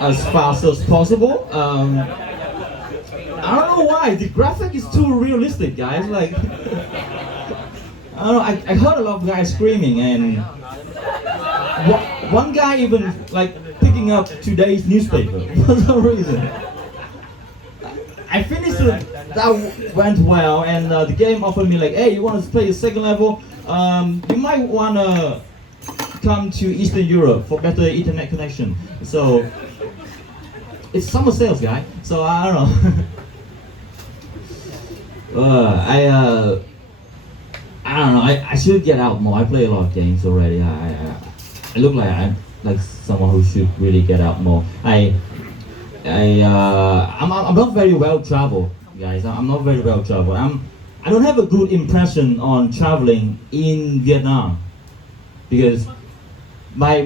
as fast as possible. I don't know why, the graphic is too realistic, guys. Like, I don't know, I heard a lot of guys screaming, and one guy even like picking up today's newspaper for some reason. I finished it, that went well, and the game offered me like, hey, you want to play the second level? You might want to come to Eastern Europe for better internet connection. So, it's summer sales, guy, so I don't know. I don't know. I should get out more. I play a lot of games already. I look like I'm like someone who should really get out more. I'm not very well traveled, guys. I'm not very well traveled. I don't have a good impression on traveling in Vietnam because my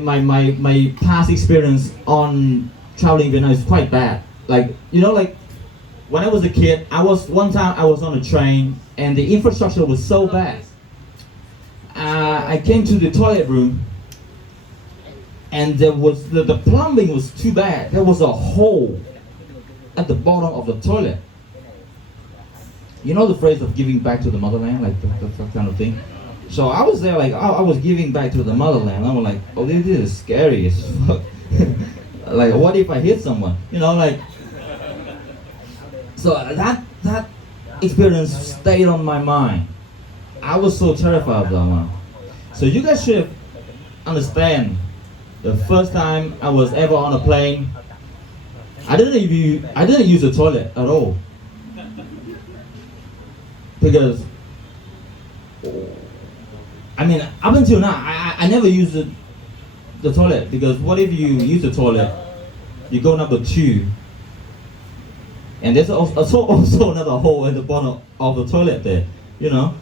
past experience on traveling in Vietnam is quite bad. Like, you know, like when I was a kid, one time I was on a train and the infrastructure was so bad. I came to the toilet room and there was the plumbing was too bad. There was a hole at the bottom of the toilet. You know the phrase of giving back to the motherland, like that kind of thing. So I was there like, I was giving back to the motherland. I was like, oh, this is scary as fuck. Like, what if I hit someone? You know, like. So that experience stayed on my mind. I was so terrified of that one. So you guys should understand. The first time I was ever on a plane, I didn't use the toilet at all because I mean up until now I never used the toilet because what if you use the toilet, you go number 2, and there's also another hole at the bottom of the toilet there, you know.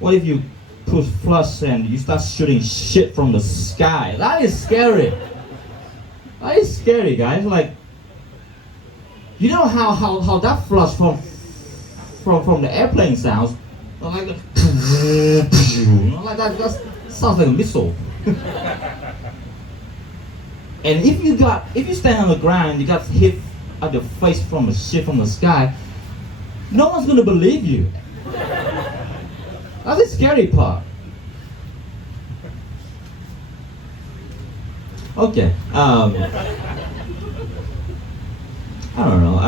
What if you push flush and you start shooting shit from the sky? That is scary. That is scary, guys. Like, you know how that flush from the airplane sounds? Like that sounds like a missile. And if you stand on the ground and you got hit at your face from a shit from the sky, no one's gonna believe you. That's the scary part. Okay. I don't know.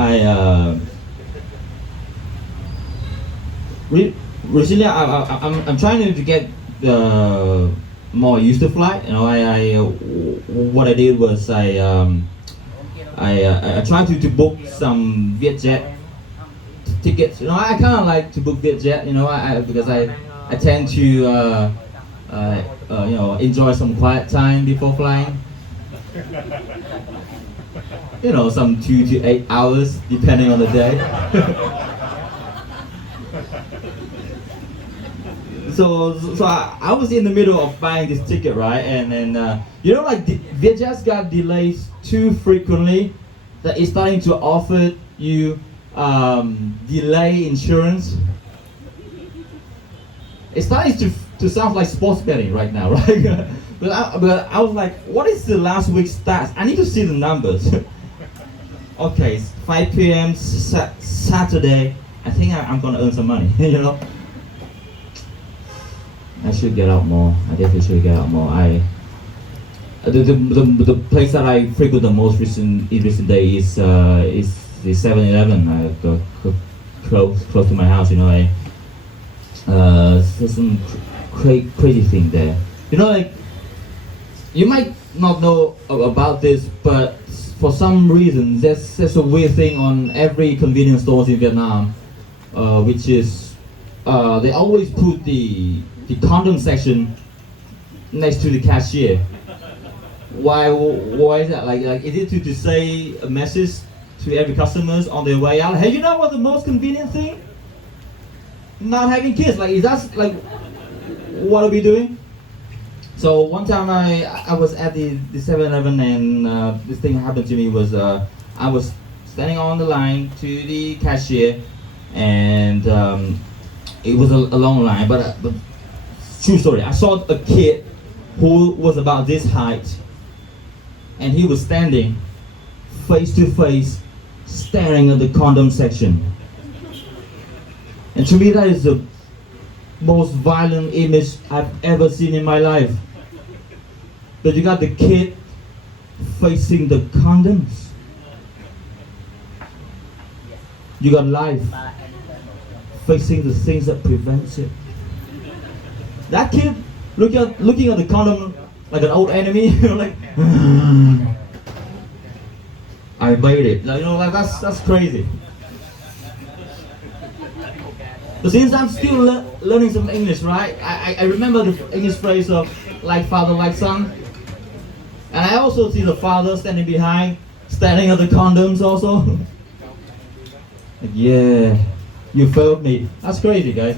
Recently I'm trying to get more used to flight. You know, what I did was I tried to book some Vietjet tickets. You know, I kind of like to book Vietjet. You know, because I tend to you know, enjoy some quiet time before flying. You know, some 2 to 8 hours depending on the day. so I was in the middle of buying this ticket, right? And you know, like they just got delays too frequently that it's starting to offer you delay insurance. It's starting to sound like sports betting right now, right? but I was like, what is the last week's stats? I need to see the numbers. Okay, it's 5 p.m. Saturday. I think I'm gonna earn some money, you know. I should get out more. I definitely should get out more. The place that I frequent the most in recent days is the 7-Eleven. Close to my house, you know. There's some crazy thing there. You know, like you might not know about this, but for some reason, there's a weird thing on every convenience stores in Vietnam, which is they always put the condom section next to the cashier. Why is that? Like is it to say a message to every customers on their way out? Hey, you know what the most convenient thing? Not having kids. Like, is that like what are we doing? So one time I was at the 7-Eleven and this thing happened to me was I was standing on the line to the cashier and it was a long line, but true story. I saw a kid who was about this height and he was standing face to face staring at the condom section. And to me that is the most violent image I've ever seen in my life. But you got the kid facing the condoms. You got life facing the things that prevents it. That kid looking at the condom like an old enemy, you know, like I made it. You know, like that's crazy. But since I'm still learning some English, right? I remember the English phrase of like father, like son. And I also see the father standing behind, standing at the condoms also. Like, yeah, you failed me. That's crazy, guys.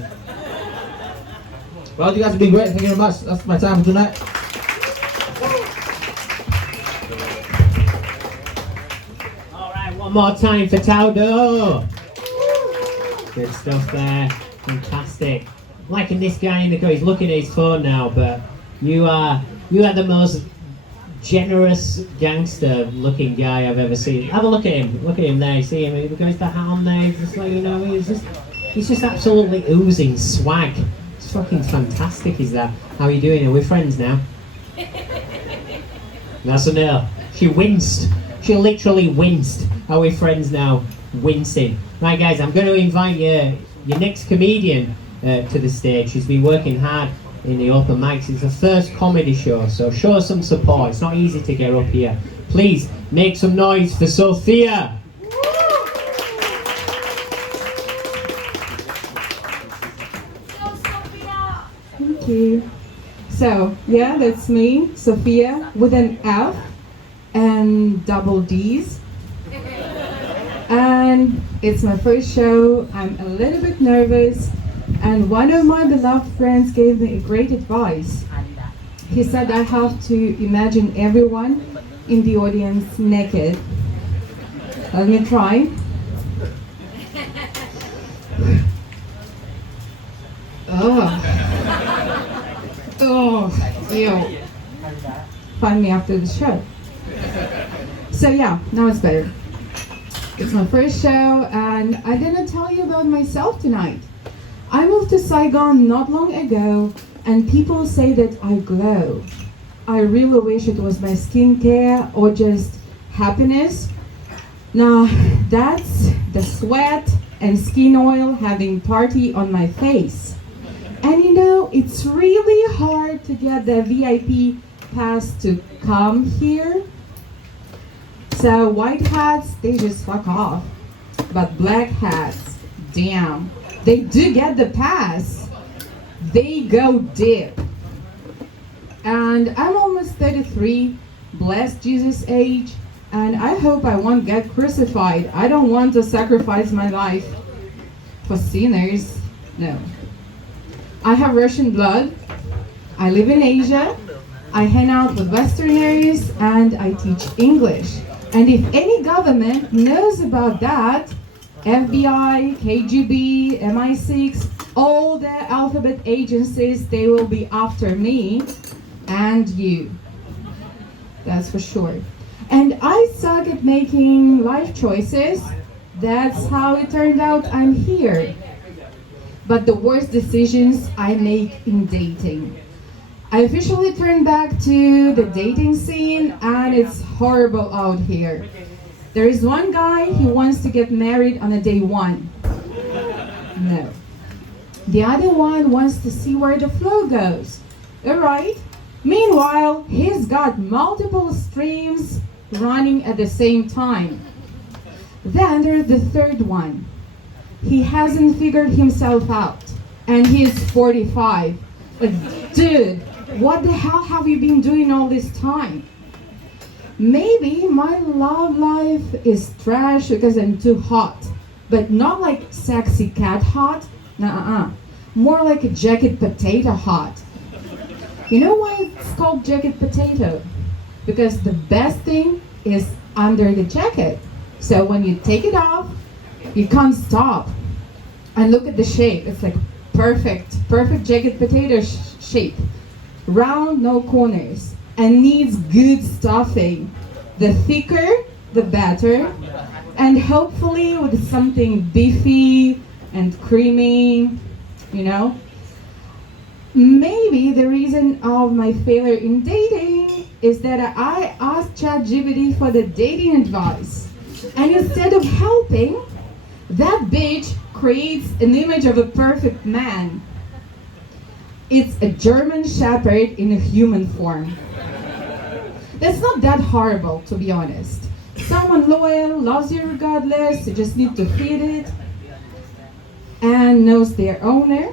Well, you guys have been great. Thank you very much. That's my time for tonight. Alright, one more time for Taudo. Good stuff there. Fantastic. I'm liking this guy in the car. He's looking at his phone now, but you are the most generous gangster looking guy I've ever seen. Have a look at him. Look at him there. You see him? He got the hat on there. He's just like, you know, he's just absolutely oozing swag. It's fucking fantastic, is that? How are you doing? Are we friends now? That's a no. She winced. She literally winced. Are we friends now? Wincing. Right, guys, I'm going to invite your next comedian to the stage. She's been working hard in the open mics. It's her first comedy show, so show some support. It's not easy to get up here. Please make some noise for Sophia. Thank you. So, yeah, that's me, Sophia, with an F and double D's. And it's my first show. I'm a little bit nervous. And one of my beloved friends gave me a great advice. He said I have to imagine everyone in the audience naked. Let me try. Oh, ew. Find me after the show. So yeah, now it's better. It's my first show and I didn't tell you about myself tonight. I moved to Saigon not long ago and people say that I glow. I really wish it was my skincare or just happiness. Now that's the sweat and skin oil having party on my face. And you know, it's really hard to get the VIP pass to come here. So white hats, they just fuck off. But black hats, damn, they do get the pass. They go deep. And I'm almost 33, blessed Jesus age, and I hope I won't get crucified. I don't want to sacrifice my life for sinners, no. I have Russian blood. I live in Asia. I hang out with Westerners and I teach English. And if any government knows about that, FBI, KGB, MI6, all the alphabet agencies, they will be after me and you. That's for sure. And I suck at making life choices. That's how it turned out I'm here. But the worst decisions I make in dating. I officially turned back to the dating scene and it's horrible out here. There is one guy, he wants to get married on a day one. No. The other one wants to see where the flow goes. Alright. Meanwhile, he's got multiple streams running at the same time. Then there's the third one. He hasn't figured himself out. And he is 45. Like, dude, what the hell have you been doing all this time? Maybe my love life is trash because I'm too hot. But not like sexy cat hot. Nuh-uh. More like a jacket potato hot. You know why it's called jacket potato? Because the best thing is under the jacket. So when you take it off, you can't stop. And look at the shape. It's like perfect jacket potato shape. Round, no corners. And needs good stuffing. The thicker, the better. And hopefully with something beefy and creamy, you know. Maybe the reason of my failure in dating is that I asked ChatGPT for the dating advice. And instead of helping, that bitch creates an image of a perfect man. It's a German shepherd in a human form. That's not that horrible, to be honest. Someone loyal, loves you regardless, you just need to feed it, and knows their owner.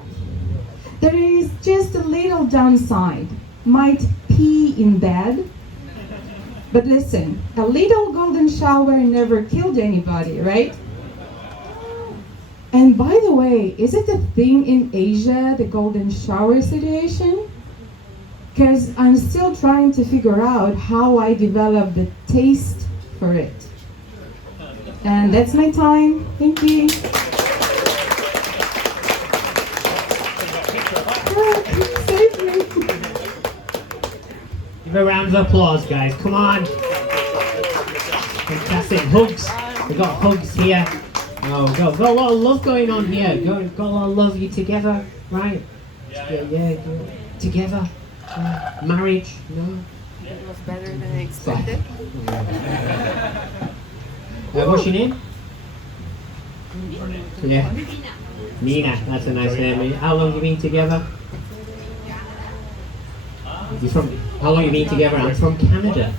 There is just a little downside. Might pee in bed. But listen, a little golden shower never killed anybody, right? And by the way, is it a thing in Asia, the golden shower situation? Because I'm still trying to figure out how I develop the taste for it. And that's my time. Thank you. Save me. Give a round of applause, guys. Come on. Fantastic. Hugs. We've got hugs here. Oh, got a lot of love going on here. Got a lot of love. You together, right? Yeah. Together. Marriage. No. It was better than I expected. What's your name? Yeah. Nina. That's a nice name. How long have you been together? How long have you been together? I'm from Canada.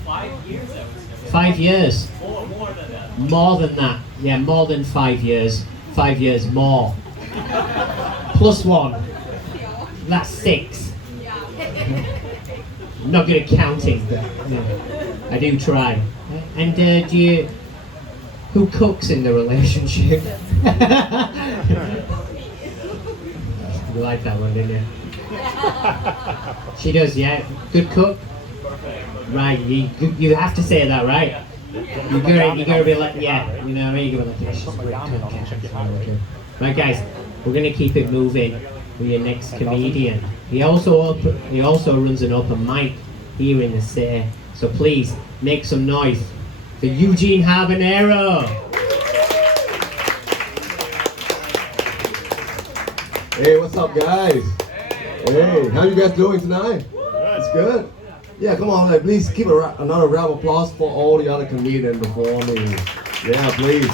5 years. More than that. Yeah, more than 5 years. 5 years more. Plus 1. That's 6. I'm not good at counting, but I do try. And who cooks in the relationship? You like that one, didn't you? She does, yeah. Good cook. Right, you have to say that, right? You gotta be like, yeah, you know what I mean? You gotta be like, yeah, she's a great cook. Right, guys, we're gonna keep it moving with your next comedian. He also runs an open mic here in the city. So please make some noise for Eugene Habanero. Hey, what's up, guys? Hey, how you guys doing tonight? It's good. Yeah, come on, like, please keep another round of applause for all the other comedians performing. Yeah, please.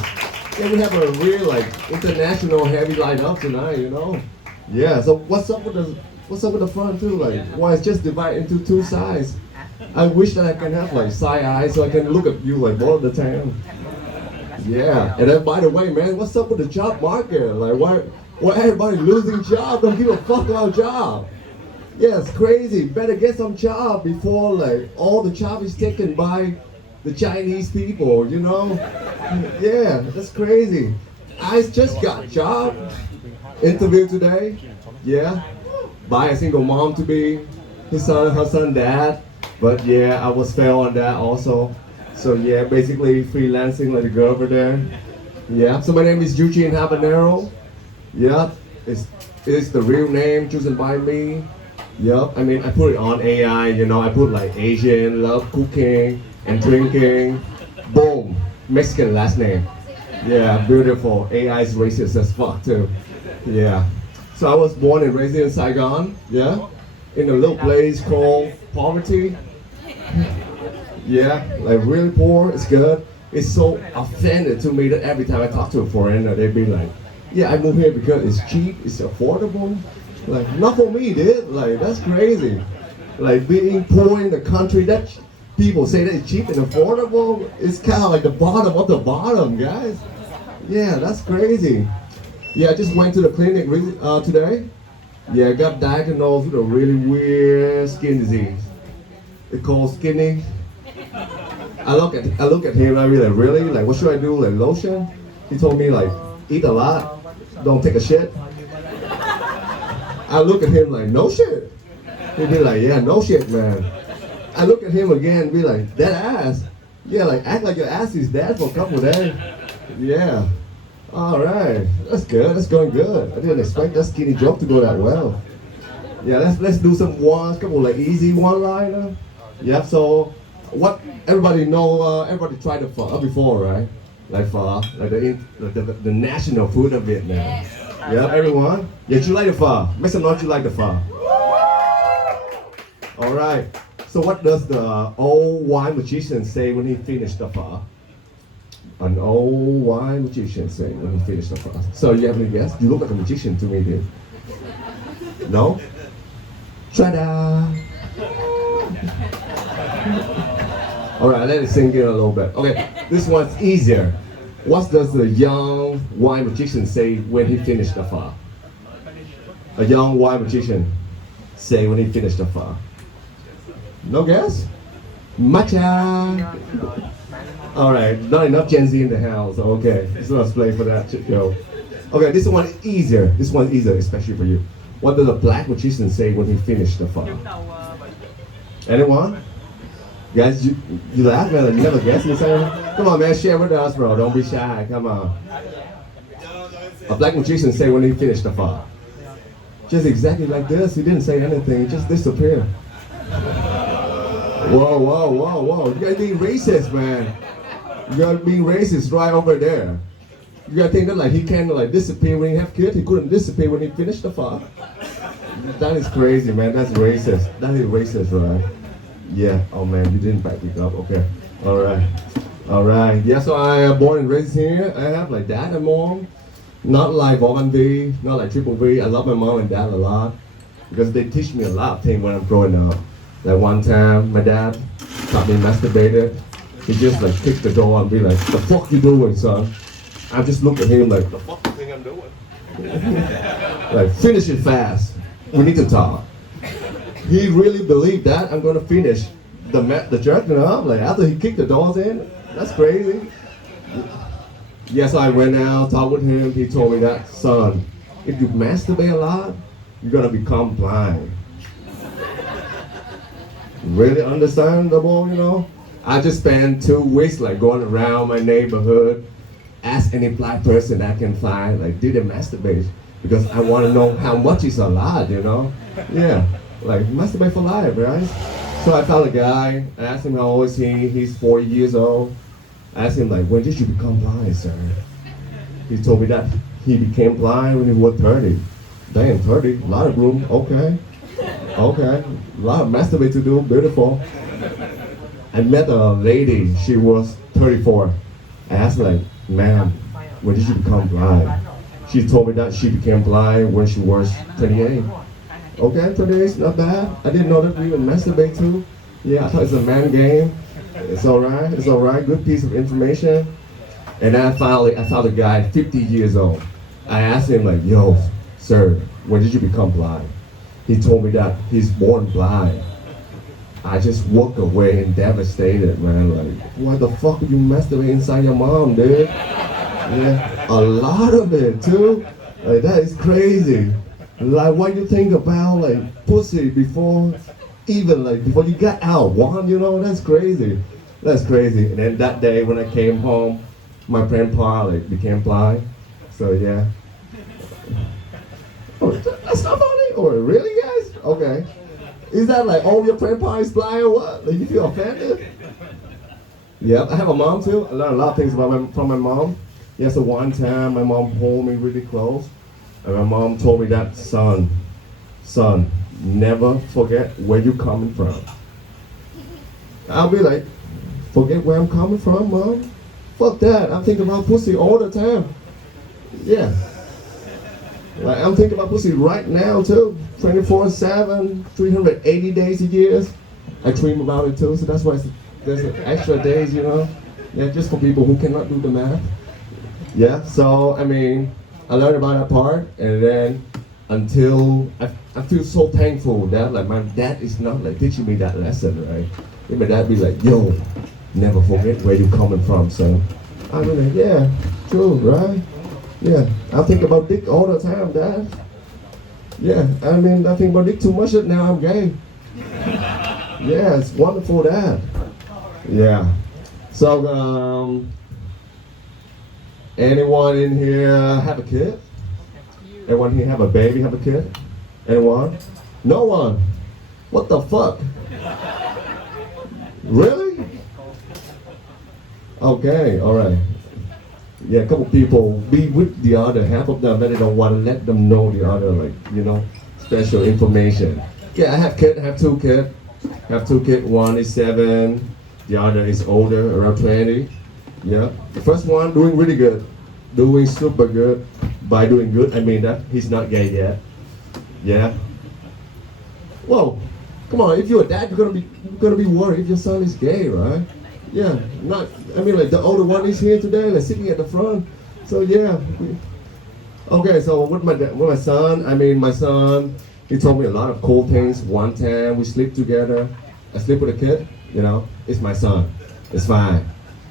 Yeah, we have a real international heavy lineup tonight, you know. Yeah. So what's up with the front too? Like, why it's just divided into two sides? I wish that I can have side eyes so I can look at you more of the time. Yeah. And then by the way, man, what's up with the job market? Why everybody losing job? Don't give a fuck about job. Yeah, it's crazy. Better get some job before all the job is taken by the Chinese people, you know? Yeah, that's crazy. I just got job interview today. Yeah. buy a single mom to be her son dad. But yeah, I was fail on that also. So yeah, basically freelancing like a girl over there. Yeah, so my name is Eugene Habanero. Yeah, it's the real name chosen by me. Yep, I mean, I put it on AI, you know, I put like Asian, love cooking and drinking. Boom, Mexican last name. Yeah, beautiful. AI is racist as fuck too. Yeah. So I was born and raised in Saigon, yeah, in a little place called Poverty. Yeah, like really poor, it's good. It's so offended to me that every time I talk to a foreigner, they be like, yeah, I moved here because it's cheap, it's affordable. Like, not for me, dude. Like, that's crazy. Like, being poor in the country, that people say that it's cheap and affordable, it's kind of like the bottom of the bottom, guys. Yeah, that's crazy. Yeah, I just went to the clinic today. Yeah, I got diagnosed with a really weird skin disease. It's called skinny. I look at him, I be like, really? Like, what should I do? Like, lotion? He told me, like, eat a lot, don't take a shit. I look at him like, no shit. He'd be like, yeah, no shit, man. I look at him again, be like, that ass. Yeah, like, act like your ass is dead for a couple of days. Yeah. All right, that's good. That's going good. I didn't expect that skinny joke to go that well. Yeah, let's do some couple like easy one-liner. Yeah. So, what everybody know? Everybody tried the pho before, right? Like pho, like the national food of Vietnam. Yeah, everyone. Yeah, you like the pho? Make some noise. You like the pho? All right. So, what does the old wine magician say when he finished the pho? An old wine magician say when he finished the pho. So you have any guess? You look like a magician to me, dude. No? Ta-da! All right, let it sink in a little bit. Okay, this one's easier. What does the young wine magician say when he finished the pho? A young wine magician say when he finished the pho. No guess? Matcha! All right, not enough Gen Z in the house. Okay, so let's play for that show. Okay, this one is easier. This one's easier, especially for you. What does a black magician say when he finished the pho? Anyone? Guys, you laugh, man. Like you never guess. You say, come on, man, share with us, bro. Don't be shy. Come on. A black magician say when he finished the pho. Just exactly like this. He didn't say anything. He just disappeared. Whoa, whoa, whoa, whoa. You guys being racist, man. You guys being racist right over there. You guys think that like he can like disappear when he have kids? He couldn't disappear when he finished the pho? That is crazy, man. That's racist. That is racist, right? Yeah. Oh man, you didn't back it up. Okay. All right. All right. Yeah. So I am born and raised here. I have like dad and mom. Not like Bob V, not like Triple V. I love my mom and dad a lot because they teach me a lot of things when I'm growing up. Like one time, my dad taught me masturbated. He just like kicked the door and be like, "The fuck you doing, son?" I just look at him like, "The fuck you think I'm doing?" Like, finish it fast. We need to talk. He really believed that I'm gonna finish the jerking off. Like after he kicked the doors in, that's crazy. Yes, I went out, talked with him. He told me that, son, if you masturbate a lot, you're gonna become blind. Really understandable, you know. I just spent 2 weeks like going around my neighborhood, ask any black person I can find, like, did they masturbate? Because I want to know how much is a lot, you know. Yeah, like masturbate for life, right? So I found a guy. I asked him how old is he. He's 40 years old. I asked him like, when did you become blind, sir? He told me that he became blind when he was 30. Damn, 30, a lot of room. Okay. Okay, a lot of masturbate to do, beautiful. I met a lady, she was 34. I asked like, ma'am, when did you become blind? She told me that she became blind when she was 28. Okay, 28 is not bad. I didn't know that we would masturbate too. Yeah, I thought it's a man game. It's alright, good piece of information. And then I found a guy 50 years old. I asked him like, yo, sir, when did you become blind? He told me that he's born blind. I just walked away and devastated, man. Like, what the fuck would you masturbate inside your mom, dude? Yeah, a lot of it too. Like, that is crazy. Like, what you think about like pussy before, even like before you got out one, you know, that's crazy. That's crazy. And then that day when I came home, my grandpa like became blind. So yeah. Oh, that's not funny? Or really, guys? Okay. Is that like, oh, your grandpa is blind or what? Like, you feel offended? Yeah, I have a mom too. I learned a lot of things from my mom. Yeah, so one time my mom pulled me really close. And my mom told me that, son, never forget where you're coming from. I'll be like, forget where I'm coming from, mom? Fuck that, I'm thinking about pussy all the time. Yeah. Like, I'm thinking about pussy right now too. 24/7, 380 days a year. I dream about it too, so that's why there's extra days, you know? Yeah, just for people who cannot do the math. Yeah, so, I mean, I learned about that part, and then until I feel so thankful that like my dad is not like teaching me that lesson, right? And my dad be like, yo, never forget where you're coming from, son. I be like, yeah, true, right? Yeah, I think about dick all the time, Dad. Yeah, I mean, I think about dick too much, and now I'm gay. Yeah, it's wonderful, Dad. Yeah. So, anyone in here have a kid? Anyone here have a baby, have a kid? Anyone? No one? What the fuck? Really? Okay, alright. Yeah, a couple people be with the other half of them, but they don't want to let them know the other, like, you know, special information. Yeah, I have kids, I have two kids. I have two kids, one is 7, the other is older, around 20. Yeah, the first one doing really good, doing super good. By doing good, I mean that he's not gay yet. Yeah. Whoa, come on! If you're a dad, you're gonna be worried if your son is gay, right? Yeah. Not. I mean, like the older one is here today, like sitting at the front. So yeah. Okay, so with my son, I mean my son, he told me a lot of cool things. One time we sleep together. I sleep with a kid. You know, it's my son. It's fine.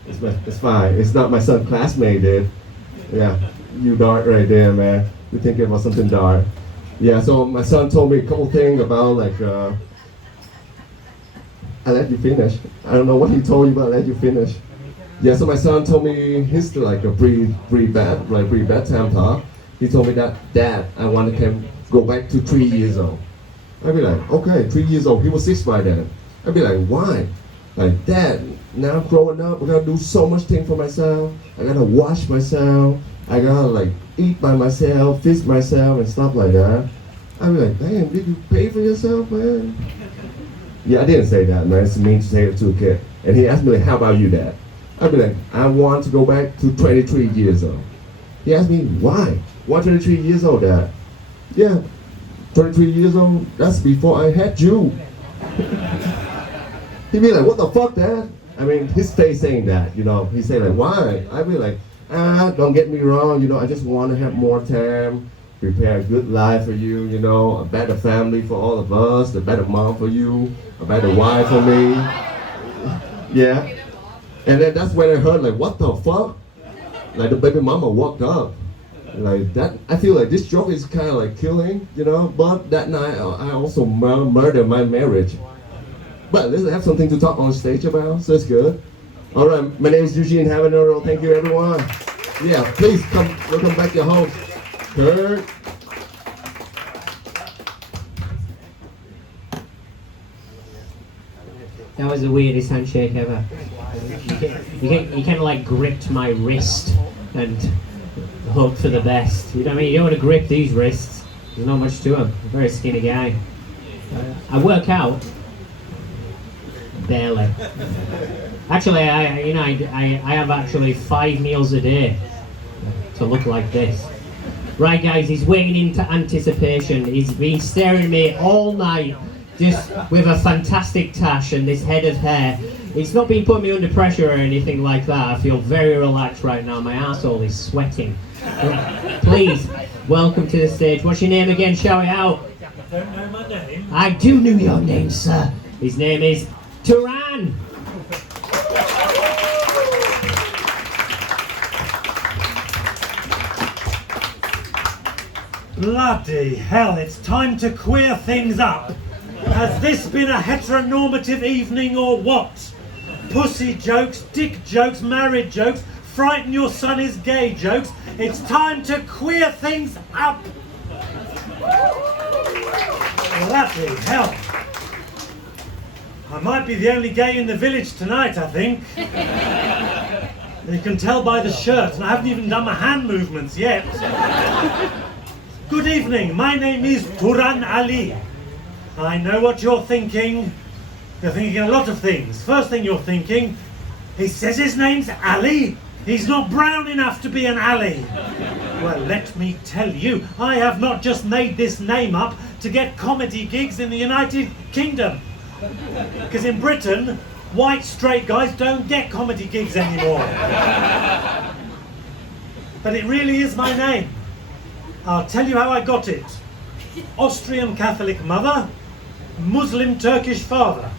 It's fine. It's not my son's classmate, dude. Yeah, you dark right there, man. You're thinking about something dark. Yeah, so my son told me a couple things about like, I let you finish. I don't know what he told you, but I let you finish. Yeah, so my son told me his like a pre-bedtime talk. He told me that, Dad, I want to go back to 3 years old. I'd be like, okay, 3 years old. He was 6 by then. I'd be like, why? Like, Dad, now I'm growing up, I gotta do so much things for myself. I gotta wash myself. I gotta like eat by myself, feed myself and stuff like that. I'd be like, damn, did you pay for yourself, man? Yeah, I didn't say that, man. It's mean to say it to a kid. And he asked me like, how about you, Dad? I'd be like, I want to go back to 23 years old. He asked me, why? Why 23 years old, Dad? Yeah, 23 years old, that's before I had you. He'd be like, what the fuck, Dad? I mean, his face saying that, you know. He say like, why? I'd be like, don't get me wrong, you know, I just want to have more time, prepare a good life for you, you know, a better family for all of us, a better mom for you, a better wife for me. Yeah. And then that's when I heard like, what the fuck? Like the baby mama walked up. Like that, I feel like this joke is kind of like killing, you know, but that night I also murdered my marriage. But let's have something to talk on stage about, so it's good. All right, my name is Eugene Havanero. Thank you, everyone. Yeah, please come, welcome back your host, Kurt. That was the weirdest handshake ever. You kind of like gripped my wrist and hoped for the best. You know what I mean? You don't want to grip these wrists. There's not much to them. I'm a very skinny guy. I work out. Barely. Actually, I have actually 5 meals a day to look like this. Right, guys, he's waiting into anticipation. He's been staring at me all night, just with a fantastic tash and this head of hair. It's not been putting me under pressure or anything like that. I feel very relaxed right now. My arsehole is sweating. Please, welcome to the stage. What's your name again? Shout it out. I don't know my name. I do know your name, sir. His name is Turan. Bloody hell, it's time to queer things up. Has this been a heteronormative evening or what? Pussy jokes, dick jokes, married jokes, frighten your son is gay jokes. It's time to queer things up. Bloody hell. I might be the only gay in the village tonight, I think. You can tell by the shirt, and I haven't even done my hand movements yet. Good evening, my name is Turan Ali. I know what you're thinking. You're thinking a lot of things. First thing you're thinking, he says his name's Ali. He's not brown enough to be an Ali. Well, let me tell you, I have not just made this name up to get comedy gigs in the United Kingdom. Because in Britain, white straight guys don't get comedy gigs anymore. But it really is my name. I'll tell you how I got it. Austrian Catholic mother, Muslim Turkish father.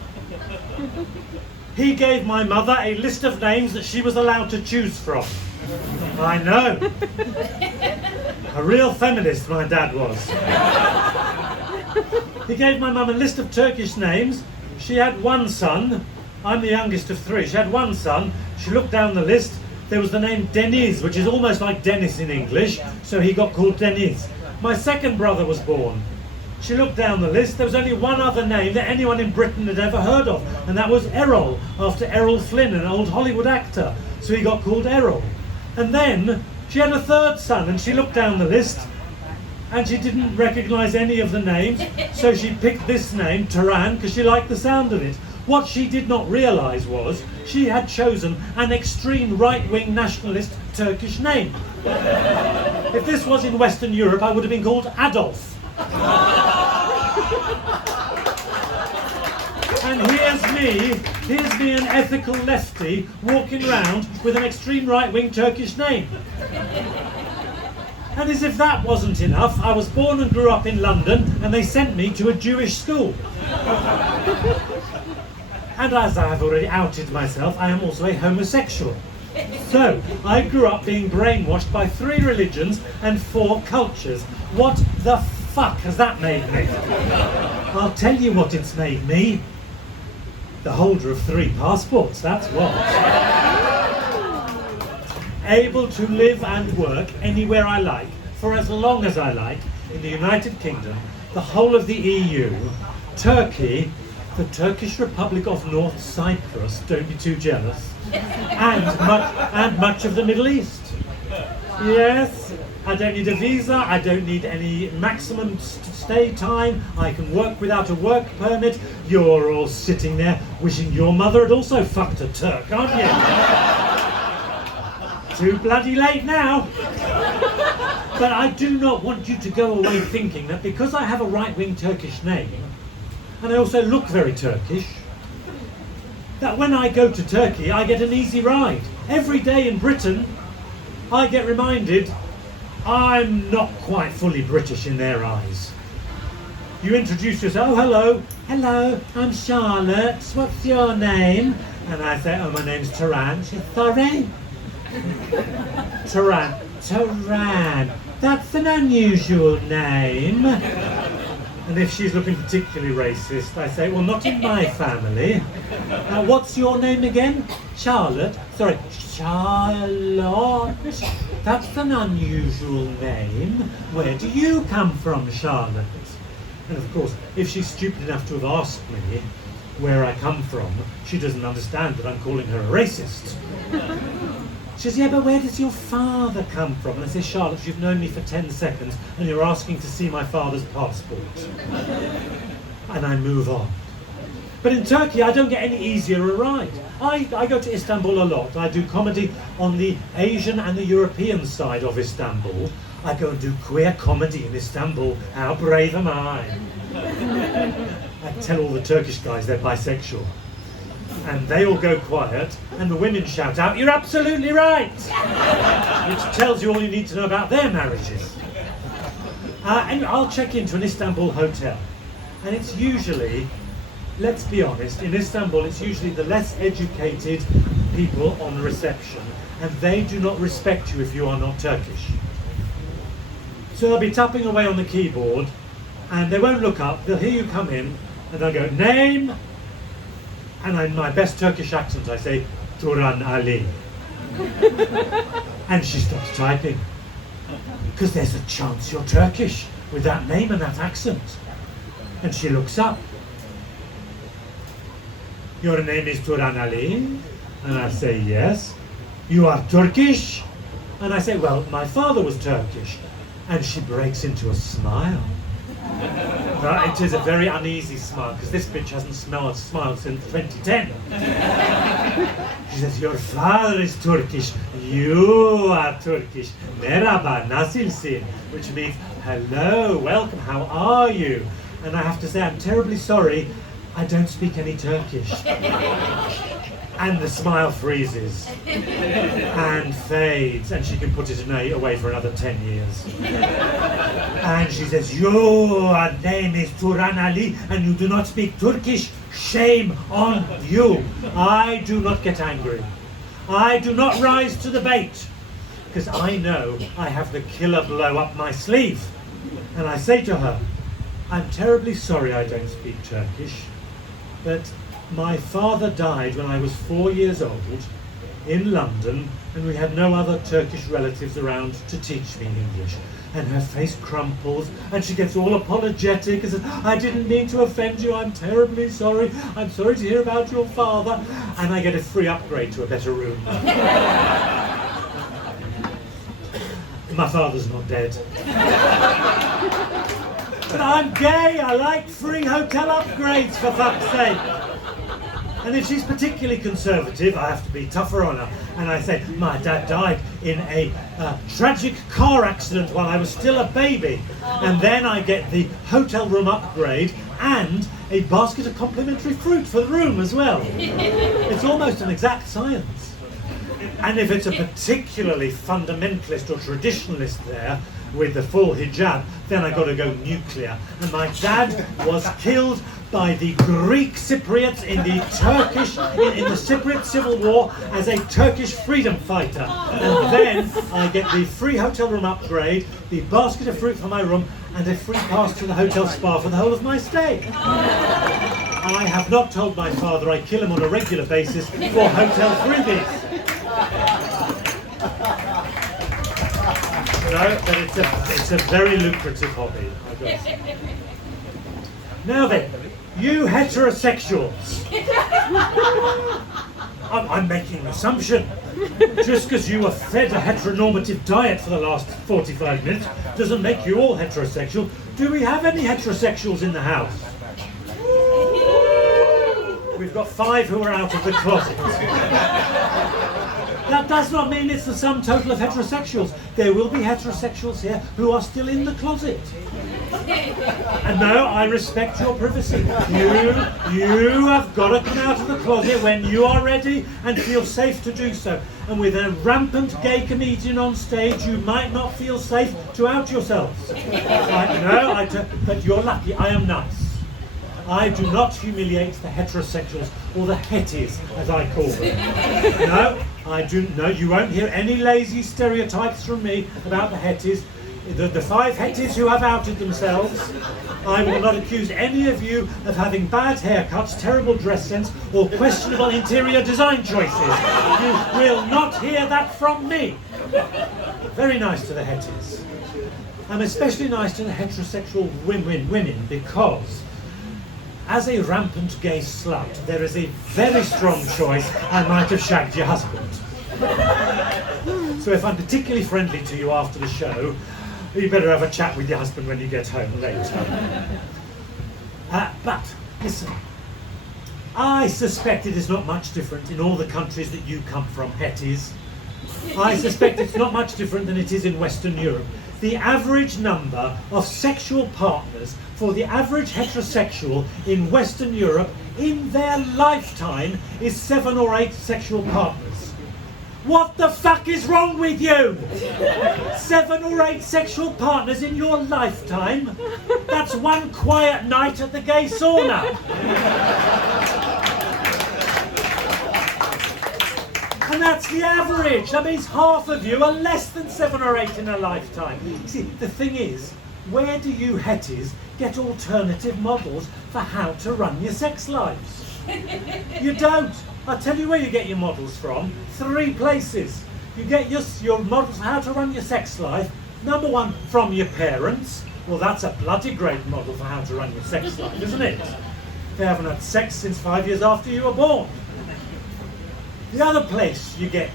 He gave my mother a list of names that she was allowed to choose from. I know. A real feminist, my dad was. He gave my mum a list of Turkish names. She had one son. I'm the youngest of three. She had one son. She looked down the list. There was the name Deniz, which is almost like Dennis in English, so he got called Deniz. My second brother was born. She looked down the list. There was only one other name that anyone in Britain had ever heard of, and that was Errol, after Errol Flynn, an old Hollywood actor. So he got called Errol. And then she had a third son, and she looked down the list, and she didn't recognise any of the names, so she picked this name, Turan, because she liked the sound of it. What she did not realise was she had chosen an extreme right-wing nationalist Turkish name. If this was in Western Europe, I would have been called Adolf. And here's me, an ethical lefty, walking around with an extreme right-wing Turkish name. And as if that wasn't enough, I was born and grew up in London, and they sent me to a Jewish school. And as I have already outed myself, I am also a homosexual. So, I grew up being brainwashed by 3 religions and 4 cultures. What the fuck has that made me? I'll tell you what it's made me. The holder of 3 passports, that's what. Able to live and work anywhere I like, for as long as I like, in the United Kingdom, the whole of the EU, Turkey, the Turkish Republic of North Cyprus, don't be too jealous, and much of the Middle East. Yes, I don't need a visa, I don't need any maximum stay time, I can work without a work permit. You're all sitting there wishing your mother had also fucked a Turk, aren't you? Too bloody late now. But I do not want you to go away thinking that because I have a right-wing Turkish name, and I also look very Turkish, that when I go to Turkey I get an easy ride. Every day in Britain I get reminded I'm not quite fully British in their eyes. You introduce yourself, oh hello, I'm Charlotte, what's your name? And I say, oh my name's Turan. She says, sorry? Turan, that's an unusual name. And if she's looking particularly racist, I say, well, not in my family. What's your name again? Charlotte. Sorry, Charlotte. That's an unusual name. Where do you come from, Charlotte? And of course, if she's stupid enough to have asked me where I come from, she doesn't understand that I'm calling her a racist. She says, yeah, but where does your father come from? And I say, Charlotte, you've known me for 10 seconds and you're asking to see my father's passport. And I move on. But in Turkey, I don't get any easier a ride. I go to Istanbul a lot. I do comedy on the Asian and the European side of Istanbul. I go and do queer comedy in Istanbul. How brave am I? I tell all the Turkish guys they're bisexual. And they all go quiet, and the women shout out, you're absolutely right! Which tells you all you need to know about their marriages. And I'll check into an Istanbul hotel, and it's usually, let's be honest, in Istanbul it's usually the less educated people on the reception, and they do not respect you if you are not Turkish. So they'll be tapping away on the keyboard, and they won't look up. They'll hear you come in, and they'll go, name, and in my best Turkish accent I say, Turan Ali. And she stops typing, because there's a chance you're Turkish with that name and that accent. And she looks up. Your name is Turan Ali? And I say, yes. You are Turkish? And I say, well, my father was Turkish. And she breaks into a smile. Right, it is a very uneasy smile, because this bitch hasn't smiled since 2010. She says, your father is Turkish, you are Turkish. Merhaba, nasılsın? Which means, hello, welcome, how are you? And I have to say, I'm terribly sorry, I don't speak any Turkish. And the smile freezes and fades, and she can put it away for another 10 years. And she says, your name is Turan Ali and you do not speak Turkish. Shame on you. I do not get angry. I do not rise to the bait, because I know I have the killer blow up my sleeve. And I say to her, I'm terribly sorry I don't speak Turkish, but my father died when I was 4 years old in London, and we had no other Turkish relatives around to teach me English. And her face crumples, and she gets all apologetic and says, I didn't mean to offend you, I'm terribly sorry, I'm sorry to hear about your father. And I get a free upgrade to a better room. My father's not dead. But I'm gay, I like free hotel upgrades, for fuck's sake. And if she's particularly conservative, I have to be tougher on her. And I say, my dad died in a tragic car accident while I was still a baby. And then I get the hotel room upgrade and a basket of complimentary fruit for the room as well. It's almost an exact science. And if it's a particularly fundamentalist or traditionalist there, with the full hijab, then I got to go nuclear. And my dad was killed by the Greek Cypriots in the Cypriot Civil War as a Turkish freedom fighter. And then I get the free hotel room upgrade, the basket of fruit for my room, and a free pass to the hotel spa for the whole of my stay. I have not told my father I kill him on a regular basis for hotel freebies. No, but it's a very lucrative hobby, I guess. Now then, you heterosexuals. I'm making an assumption. Just because you were fed a heteronormative diet for the last 45 minutes doesn't make you all heterosexual. Do we have any heterosexuals in the house? We've got 5 who are out of the closet. That does not mean it's the sum total of heterosexuals. There will be heterosexuals here who are still in the closet. And no, I respect your privacy. You have got to come out of the closet when you are ready and feel safe to do so. And with a rampant gay comedian on stage, you might not feel safe to out yourselves. But you're lucky. I am nice. I do not humiliate the heterosexuals, or the hetties, as I call them. No, I do. No, you won't hear any lazy stereotypes from me about the hetties. The 5 hetties who have outed themselves. I will not accuse any of you of having bad haircuts, terrible dress sense, or questionable interior design choices. You will not hear that from me. Very nice to the hetties. I'm especially nice to the heterosexual women because, as a rampant gay slut, there is a very strong choice I might have shagged your husband. So if I'm particularly friendly to you after the show, you better have a chat with your husband when you get home later. But, listen, I suspect it is not much different in all the countries that you come from, hetties. I suspect it's not much different than it is in Western Europe. The average number of sexual partners for the average heterosexual in Western Europe in their lifetime is 7 or 8 sexual partners. What the fuck is wrong with you? 7 or 8 sexual partners in your lifetime? That's one quiet night at the gay sauna. And And that's the average. That means half of you are less than 7 or 8 in a lifetime. See, the thing is, where do you hetties get alternative models for how to run your sex lives? You don't. I'll tell you where you get your models from. 3 places. You get your models for how to run your sex life. Number 1, from your parents. Well, that's a bloody great model for how to run your sex life, isn't it? They haven't had sex since 5 years after you were born. The other place you get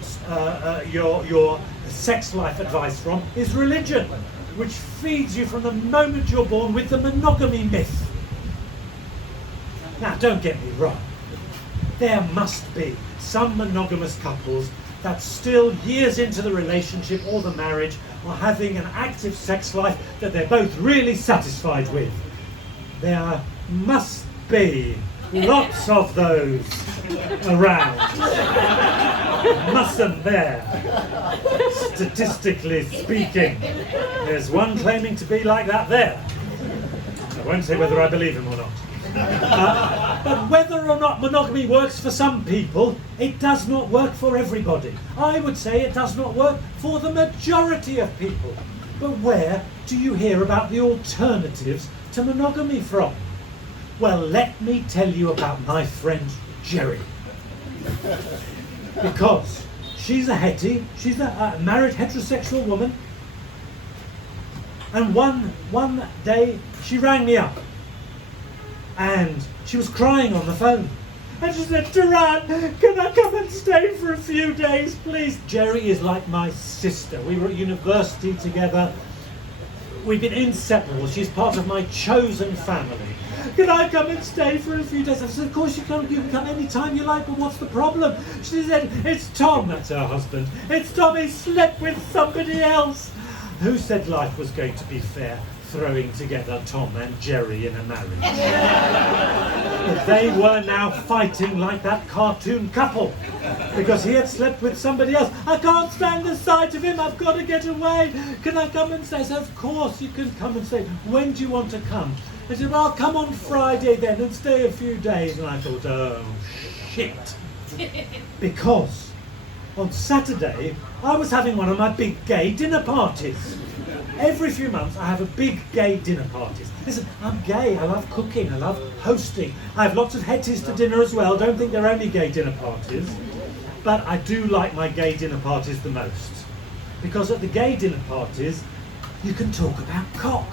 your sex life advice from is religion, which feeds you from the moment you're born with the monogamy myth. Now, don't get me wrong. There must be some monogamous couples that still, years into the relationship or the marriage, are having an active sex life that they're both really satisfied with. There must be lots of those around. Mustn't there? Statistically speaking, there's one claiming to be like that there. I won't say whether I believe him or not. But whether or not monogamy works for some people, it does not work for everybody. I would say it does not work for the majority of people. But where do you hear about the alternatives to monogamy from? Well, let me tell you about my friend Jerry. Because she's a hetty, she's a married heterosexual woman. And one day she rang me up. And she was crying on the phone. And she said, Duran, can I come and stay for a few days, please? Jerry is like my sister. We were at university together. We've been inseparable. She's part of my chosen family. Can I come and stay for a few days? I said, of course you can come anytime you like, but what's the problem? She said, it's Tom, that's her husband. It's Tom, he slept with somebody else. Who said life was going to be fair? Throwing together Tom and Jerry in a marriage. But they were now fighting like that cartoon couple because he had slept with somebody else. I can't stand the sight of him, I've got to get away. Can I come and stay? I said, of course you can come and stay. When do you want to come? I said, well, I'll come on Friday then and stay a few days. And I thought, oh shit. Because on Saturday I was having one of my big gay dinner parties. Every few months I have a big gay dinner parties. Listen, I'm gay, I love cooking, I love hosting. I have lots of hetties to dinner as well. Don't think they're only gay dinner parties. But I do like my gay dinner parties the most. Because at the gay dinner parties, you can talk about cock.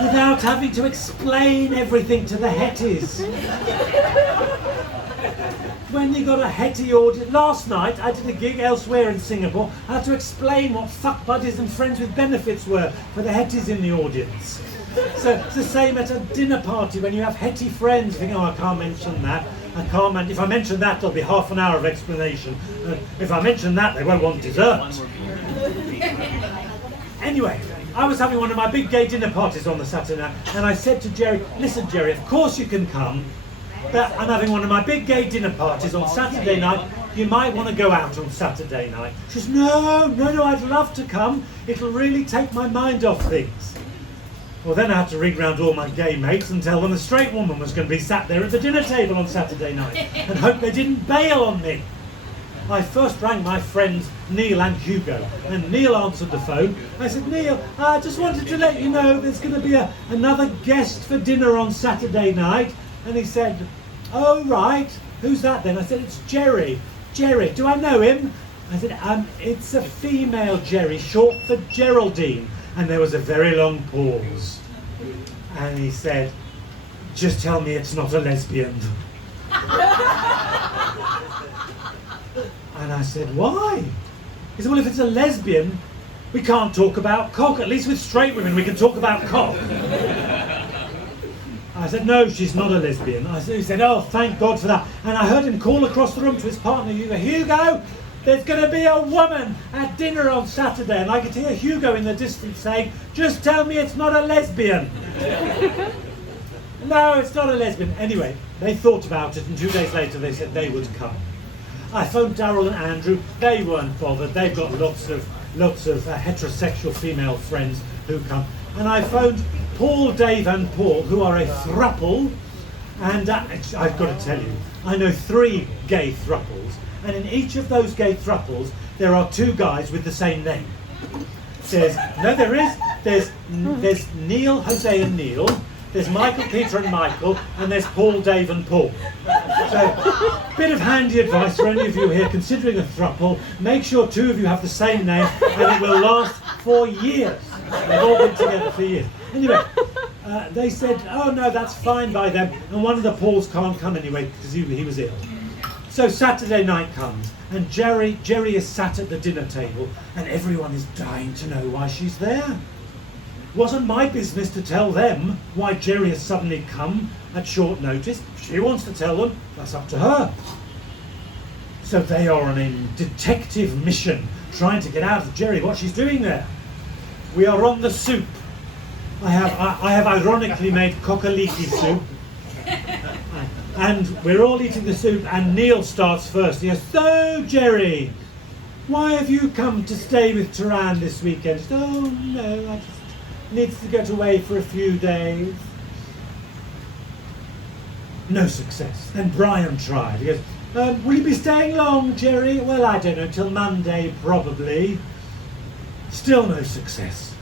Without having to explain everything to the hetties. When you got a hetty audience, last night I did a gig elsewhere in Singapore. I had to explain what fuck buddies and friends with benefits were for the hetties in the audience. So it's the same at a dinner party when you have hetty friends. You think, oh, I can't mention that. If I mention that, there'll be half an hour of explanation. If I mention that, they won't want dessert. Anyway, I was having one of my big gay dinner parties on the Saturday night, and I said to Jerry, listen, Jerry, of course you can come. But I'm having one of my big gay dinner parties on Saturday night. You might want to go out on Saturday night. She says, no, I'd love to come. It'll really take my mind off things. Well, then I had to ring round all my gay mates and tell them a straight woman was going to be sat there at the dinner table on Saturday night and hope they didn't bail on me. I first rang my friends Neil and Hugo, and Neil answered the phone. I said, Neil, I just wanted to let you know there's going to be another guest for dinner on Saturday night. And he said, oh right, who's that then? I said, it's Jerry. Jerry, do I know him? I said, it's a female Jerry, short for Geraldine. And there was a very long pause. And he said, just tell me it's not a lesbian. And I said, why? He said, well, if it's a lesbian, we can't talk about cock. At least with straight women we can talk about cock. I said, no, she's not a lesbian. He said, oh, thank God for that. And I heard him call across the room to his partner, Hugo, there's going to be a woman at dinner on Saturday. And I could hear Hugo in the distance saying, just tell me it's not a lesbian. No, it's not a lesbian. Anyway, they thought about it, and 2 days later they said they would come. I phoned Darryl and Andrew. They weren't bothered. They've got lots of heterosexual female friends who come. And I phoned Paul, Dave and Paul, who are a throuple, And I've got to tell you, I know 3 gay thruples, and in each of those gay thruples, there are 2 guys with the same name. There's Neil, Jose and Neil, there's Michael, Peter and Michael, and there's Paul, Dave and Paul. So, bit of handy advice for any of you here considering a thruple, make sure 2 of you have the same name and it will last for years. They've all been together for years. Anyway, they said, oh no, that's fine by them, and one of the Pauls can't come anyway because he was ill. So Saturday night comes, and Jerry is sat at the dinner table, and everyone is dying to know why she's there. Wasn't my business to tell them why Jerry has suddenly come at short notice. If she wants to tell them, that's up to her. So they are on a detective mission, trying to get out of Jerry what she's doing there. We are on the soup. I have ironically made coccoliki soup. And we're all eating the soup, and Neil starts first. He goes, so Jerry, why have you come to stay with Turan this weekend? She said, oh no, I just need to get away for a few days. No success. Then Brian tried. He goes, will you be staying long, Jerry? Well, I don't know, till Monday probably. Still no success.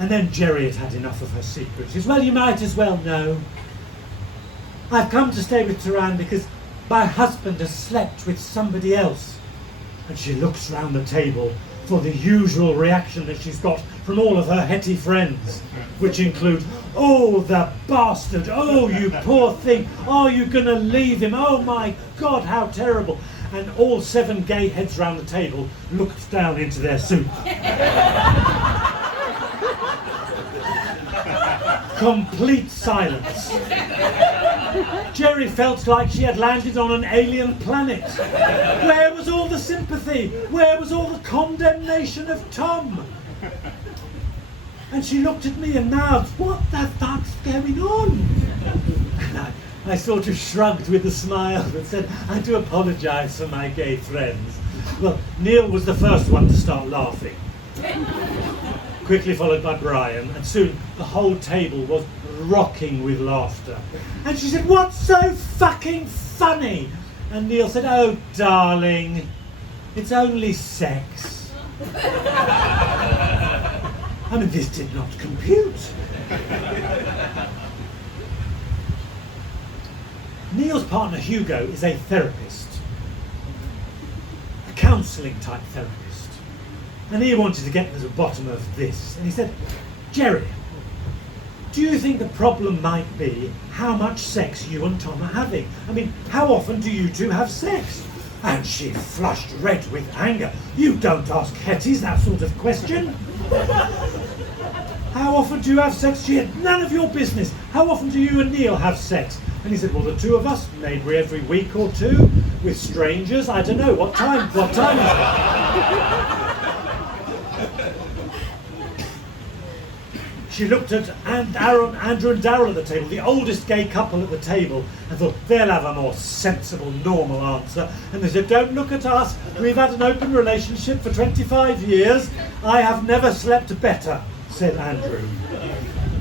And then Jerry had had enough of her secrets. She says, well, you might as well know. I've come to stay with Turan because my husband has slept with somebody else. And she looks round the table for the usual reaction that she's got from all of her hetty friends, which include, oh, the bastard, oh, you poor thing, oh, you're going to leave him, oh my God, how terrible. And all 7 gay heads round the table looked down into their soup. Complete silence. Jerry felt like she had landed on an alien planet. Where was all the sympathy? Where was all the condemnation of Tom? And she looked at me and mouthed, what the fuck's going on? And I sort of shrugged with a smile and said, I do apologise for my gay friends. Well, Neil was the first one to start laughing. Quickly followed by Brian, and soon the whole table was rocking with laughter. And she said, what's so fucking funny? And Neil said, oh darling, it's only sex. I mean, this did not compute. Neil's partner Hugo is a therapist, a counselling type therapist. And he wanted to get to the bottom of this. And he said, Jerry, do you think the problem might be how much sex you and Tom are having? I mean, how often do you 2 have sex? And she flushed red with anger. You don't ask hetties that sort of question. How often do you have sex? She had none of your business. How often do you and Neil have sex? And he said, well, the 2 of us, maybe every week or 2, with strangers. I don't know, what time is it? She looked at Andrew and Darryl at the table, the oldest gay couple at the table, and thought, they'll have a more sensible, normal answer. And they said, don't look at us. We've had an open relationship for 25 years. I have never slept better, said Andrew.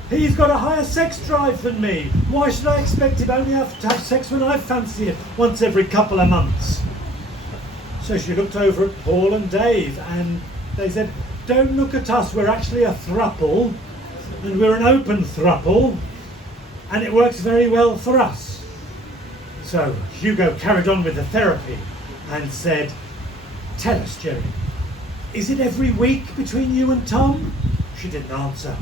He's got a higher sex drive than me. Why should I expect him only to have sex when I fancy it, once every couple of months? So she looked over at Paul and Dave, and they said, don't look at us. We're actually a thruple. And we're an open thruple, and it works very well for us. So Hugo carried on with the therapy and said, tell us, Jerry, is it every week between you and Tom? She didn't answer.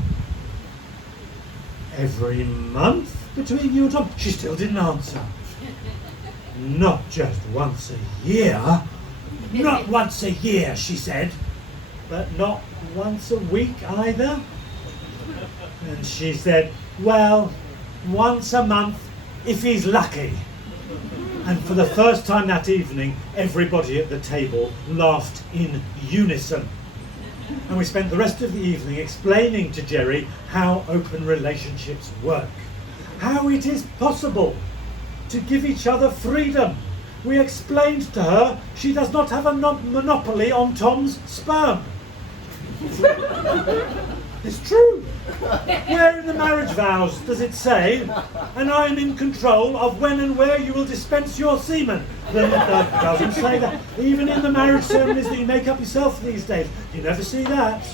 Every month between you and Tom? She still didn't answer. Not just once a year. Not once a year, she said, but not once a week either. And she said, well, once a month, if he's lucky. And for the first time that evening, everybody at the table laughed in unison. And we spent the rest of the evening explaining to Jerry how open relationships work. How it is possible to give each other freedom. We explained to her she does not have a monopoly on Tom's sperm. It's true. Where in the marriage vows does it say, and I am in control of when and where you will dispense your semen? That doesn't say that. Even in the marriage ceremonies that you make up yourself these days, you never see that.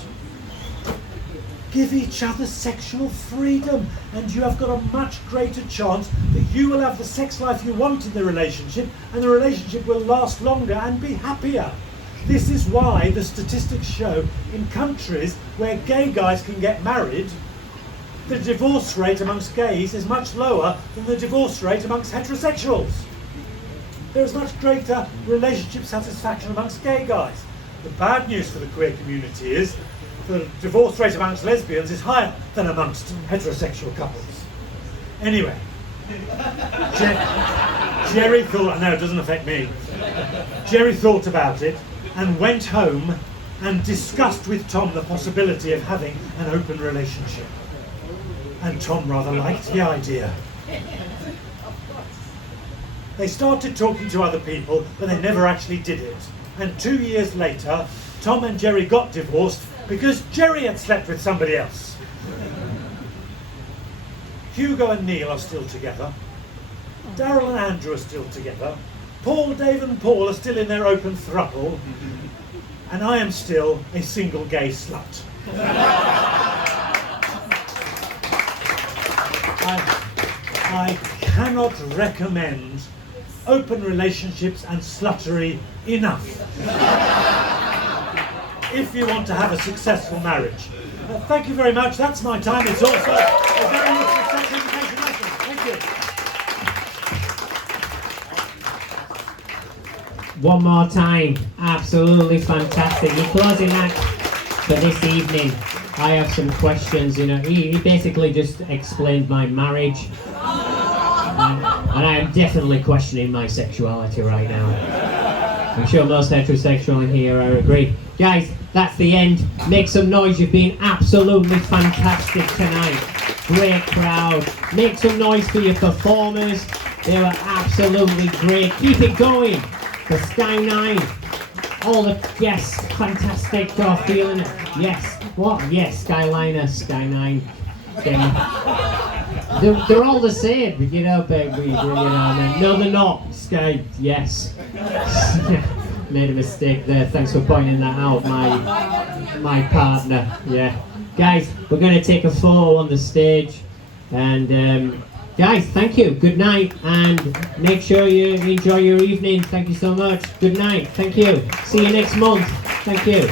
Give each other sexual freedom, and you have got a much greater chance that you will have the sex life you want in the relationship, and the relationship will last longer and be happier. This is why the statistics show in countries where gay guys can get married, the divorce rate amongst gays is much lower than the divorce rate amongst heterosexuals. There is much greater relationship satisfaction amongst gay guys. The bad news for the queer community is the divorce rate amongst lesbians is higher than amongst heterosexual couples. Anyway, Jerry thought, I know it doesn't affect me, Jerry thought about it and went home and discussed with Tom the possibility of having an open relationship. And Tom rather liked the idea. They started talking to other people, but they never actually did it. And 2 years later, Tom and Jerry got divorced because Jerry had slept with somebody else. Hugo and Neil are still together. Daryl and Andrew are still together. Paul, Dave and Paul are still in their open throuple. And I am still a single gay slut. I cannot recommend open relationships and sluttery enough if you want to have a successful marriage. Thank you very much. That's my time. It's also a very useful sex education lesson. Thank you. One more time, absolutely fantastic. Your closing act for this evening. I have some questions. You know, he basically just explained my marriage, and I am definitely questioning my sexuality right now. I'm sure most heterosexual in here are agree. Guys, that's the end. Make some noise. You've been absolutely fantastic tonight. Great crowd. Make some noise for your performers. They were absolutely great. Keep it going. The Skyliner, all the guests, fantastic. Oh, feeling it. Yes. What? Yes, Skyliner, Sky9. They're all the same, you know, baby. You know, no, they're not. Sky, yes. Made a mistake there. Thanks for pointing that out, my partner. Yeah, guys, we're going to take a photo on the stage, and guys, thank you. Good night, and make sure you enjoy your evening. Thank you so much. Good night. Thank you. See you next month. Thank you.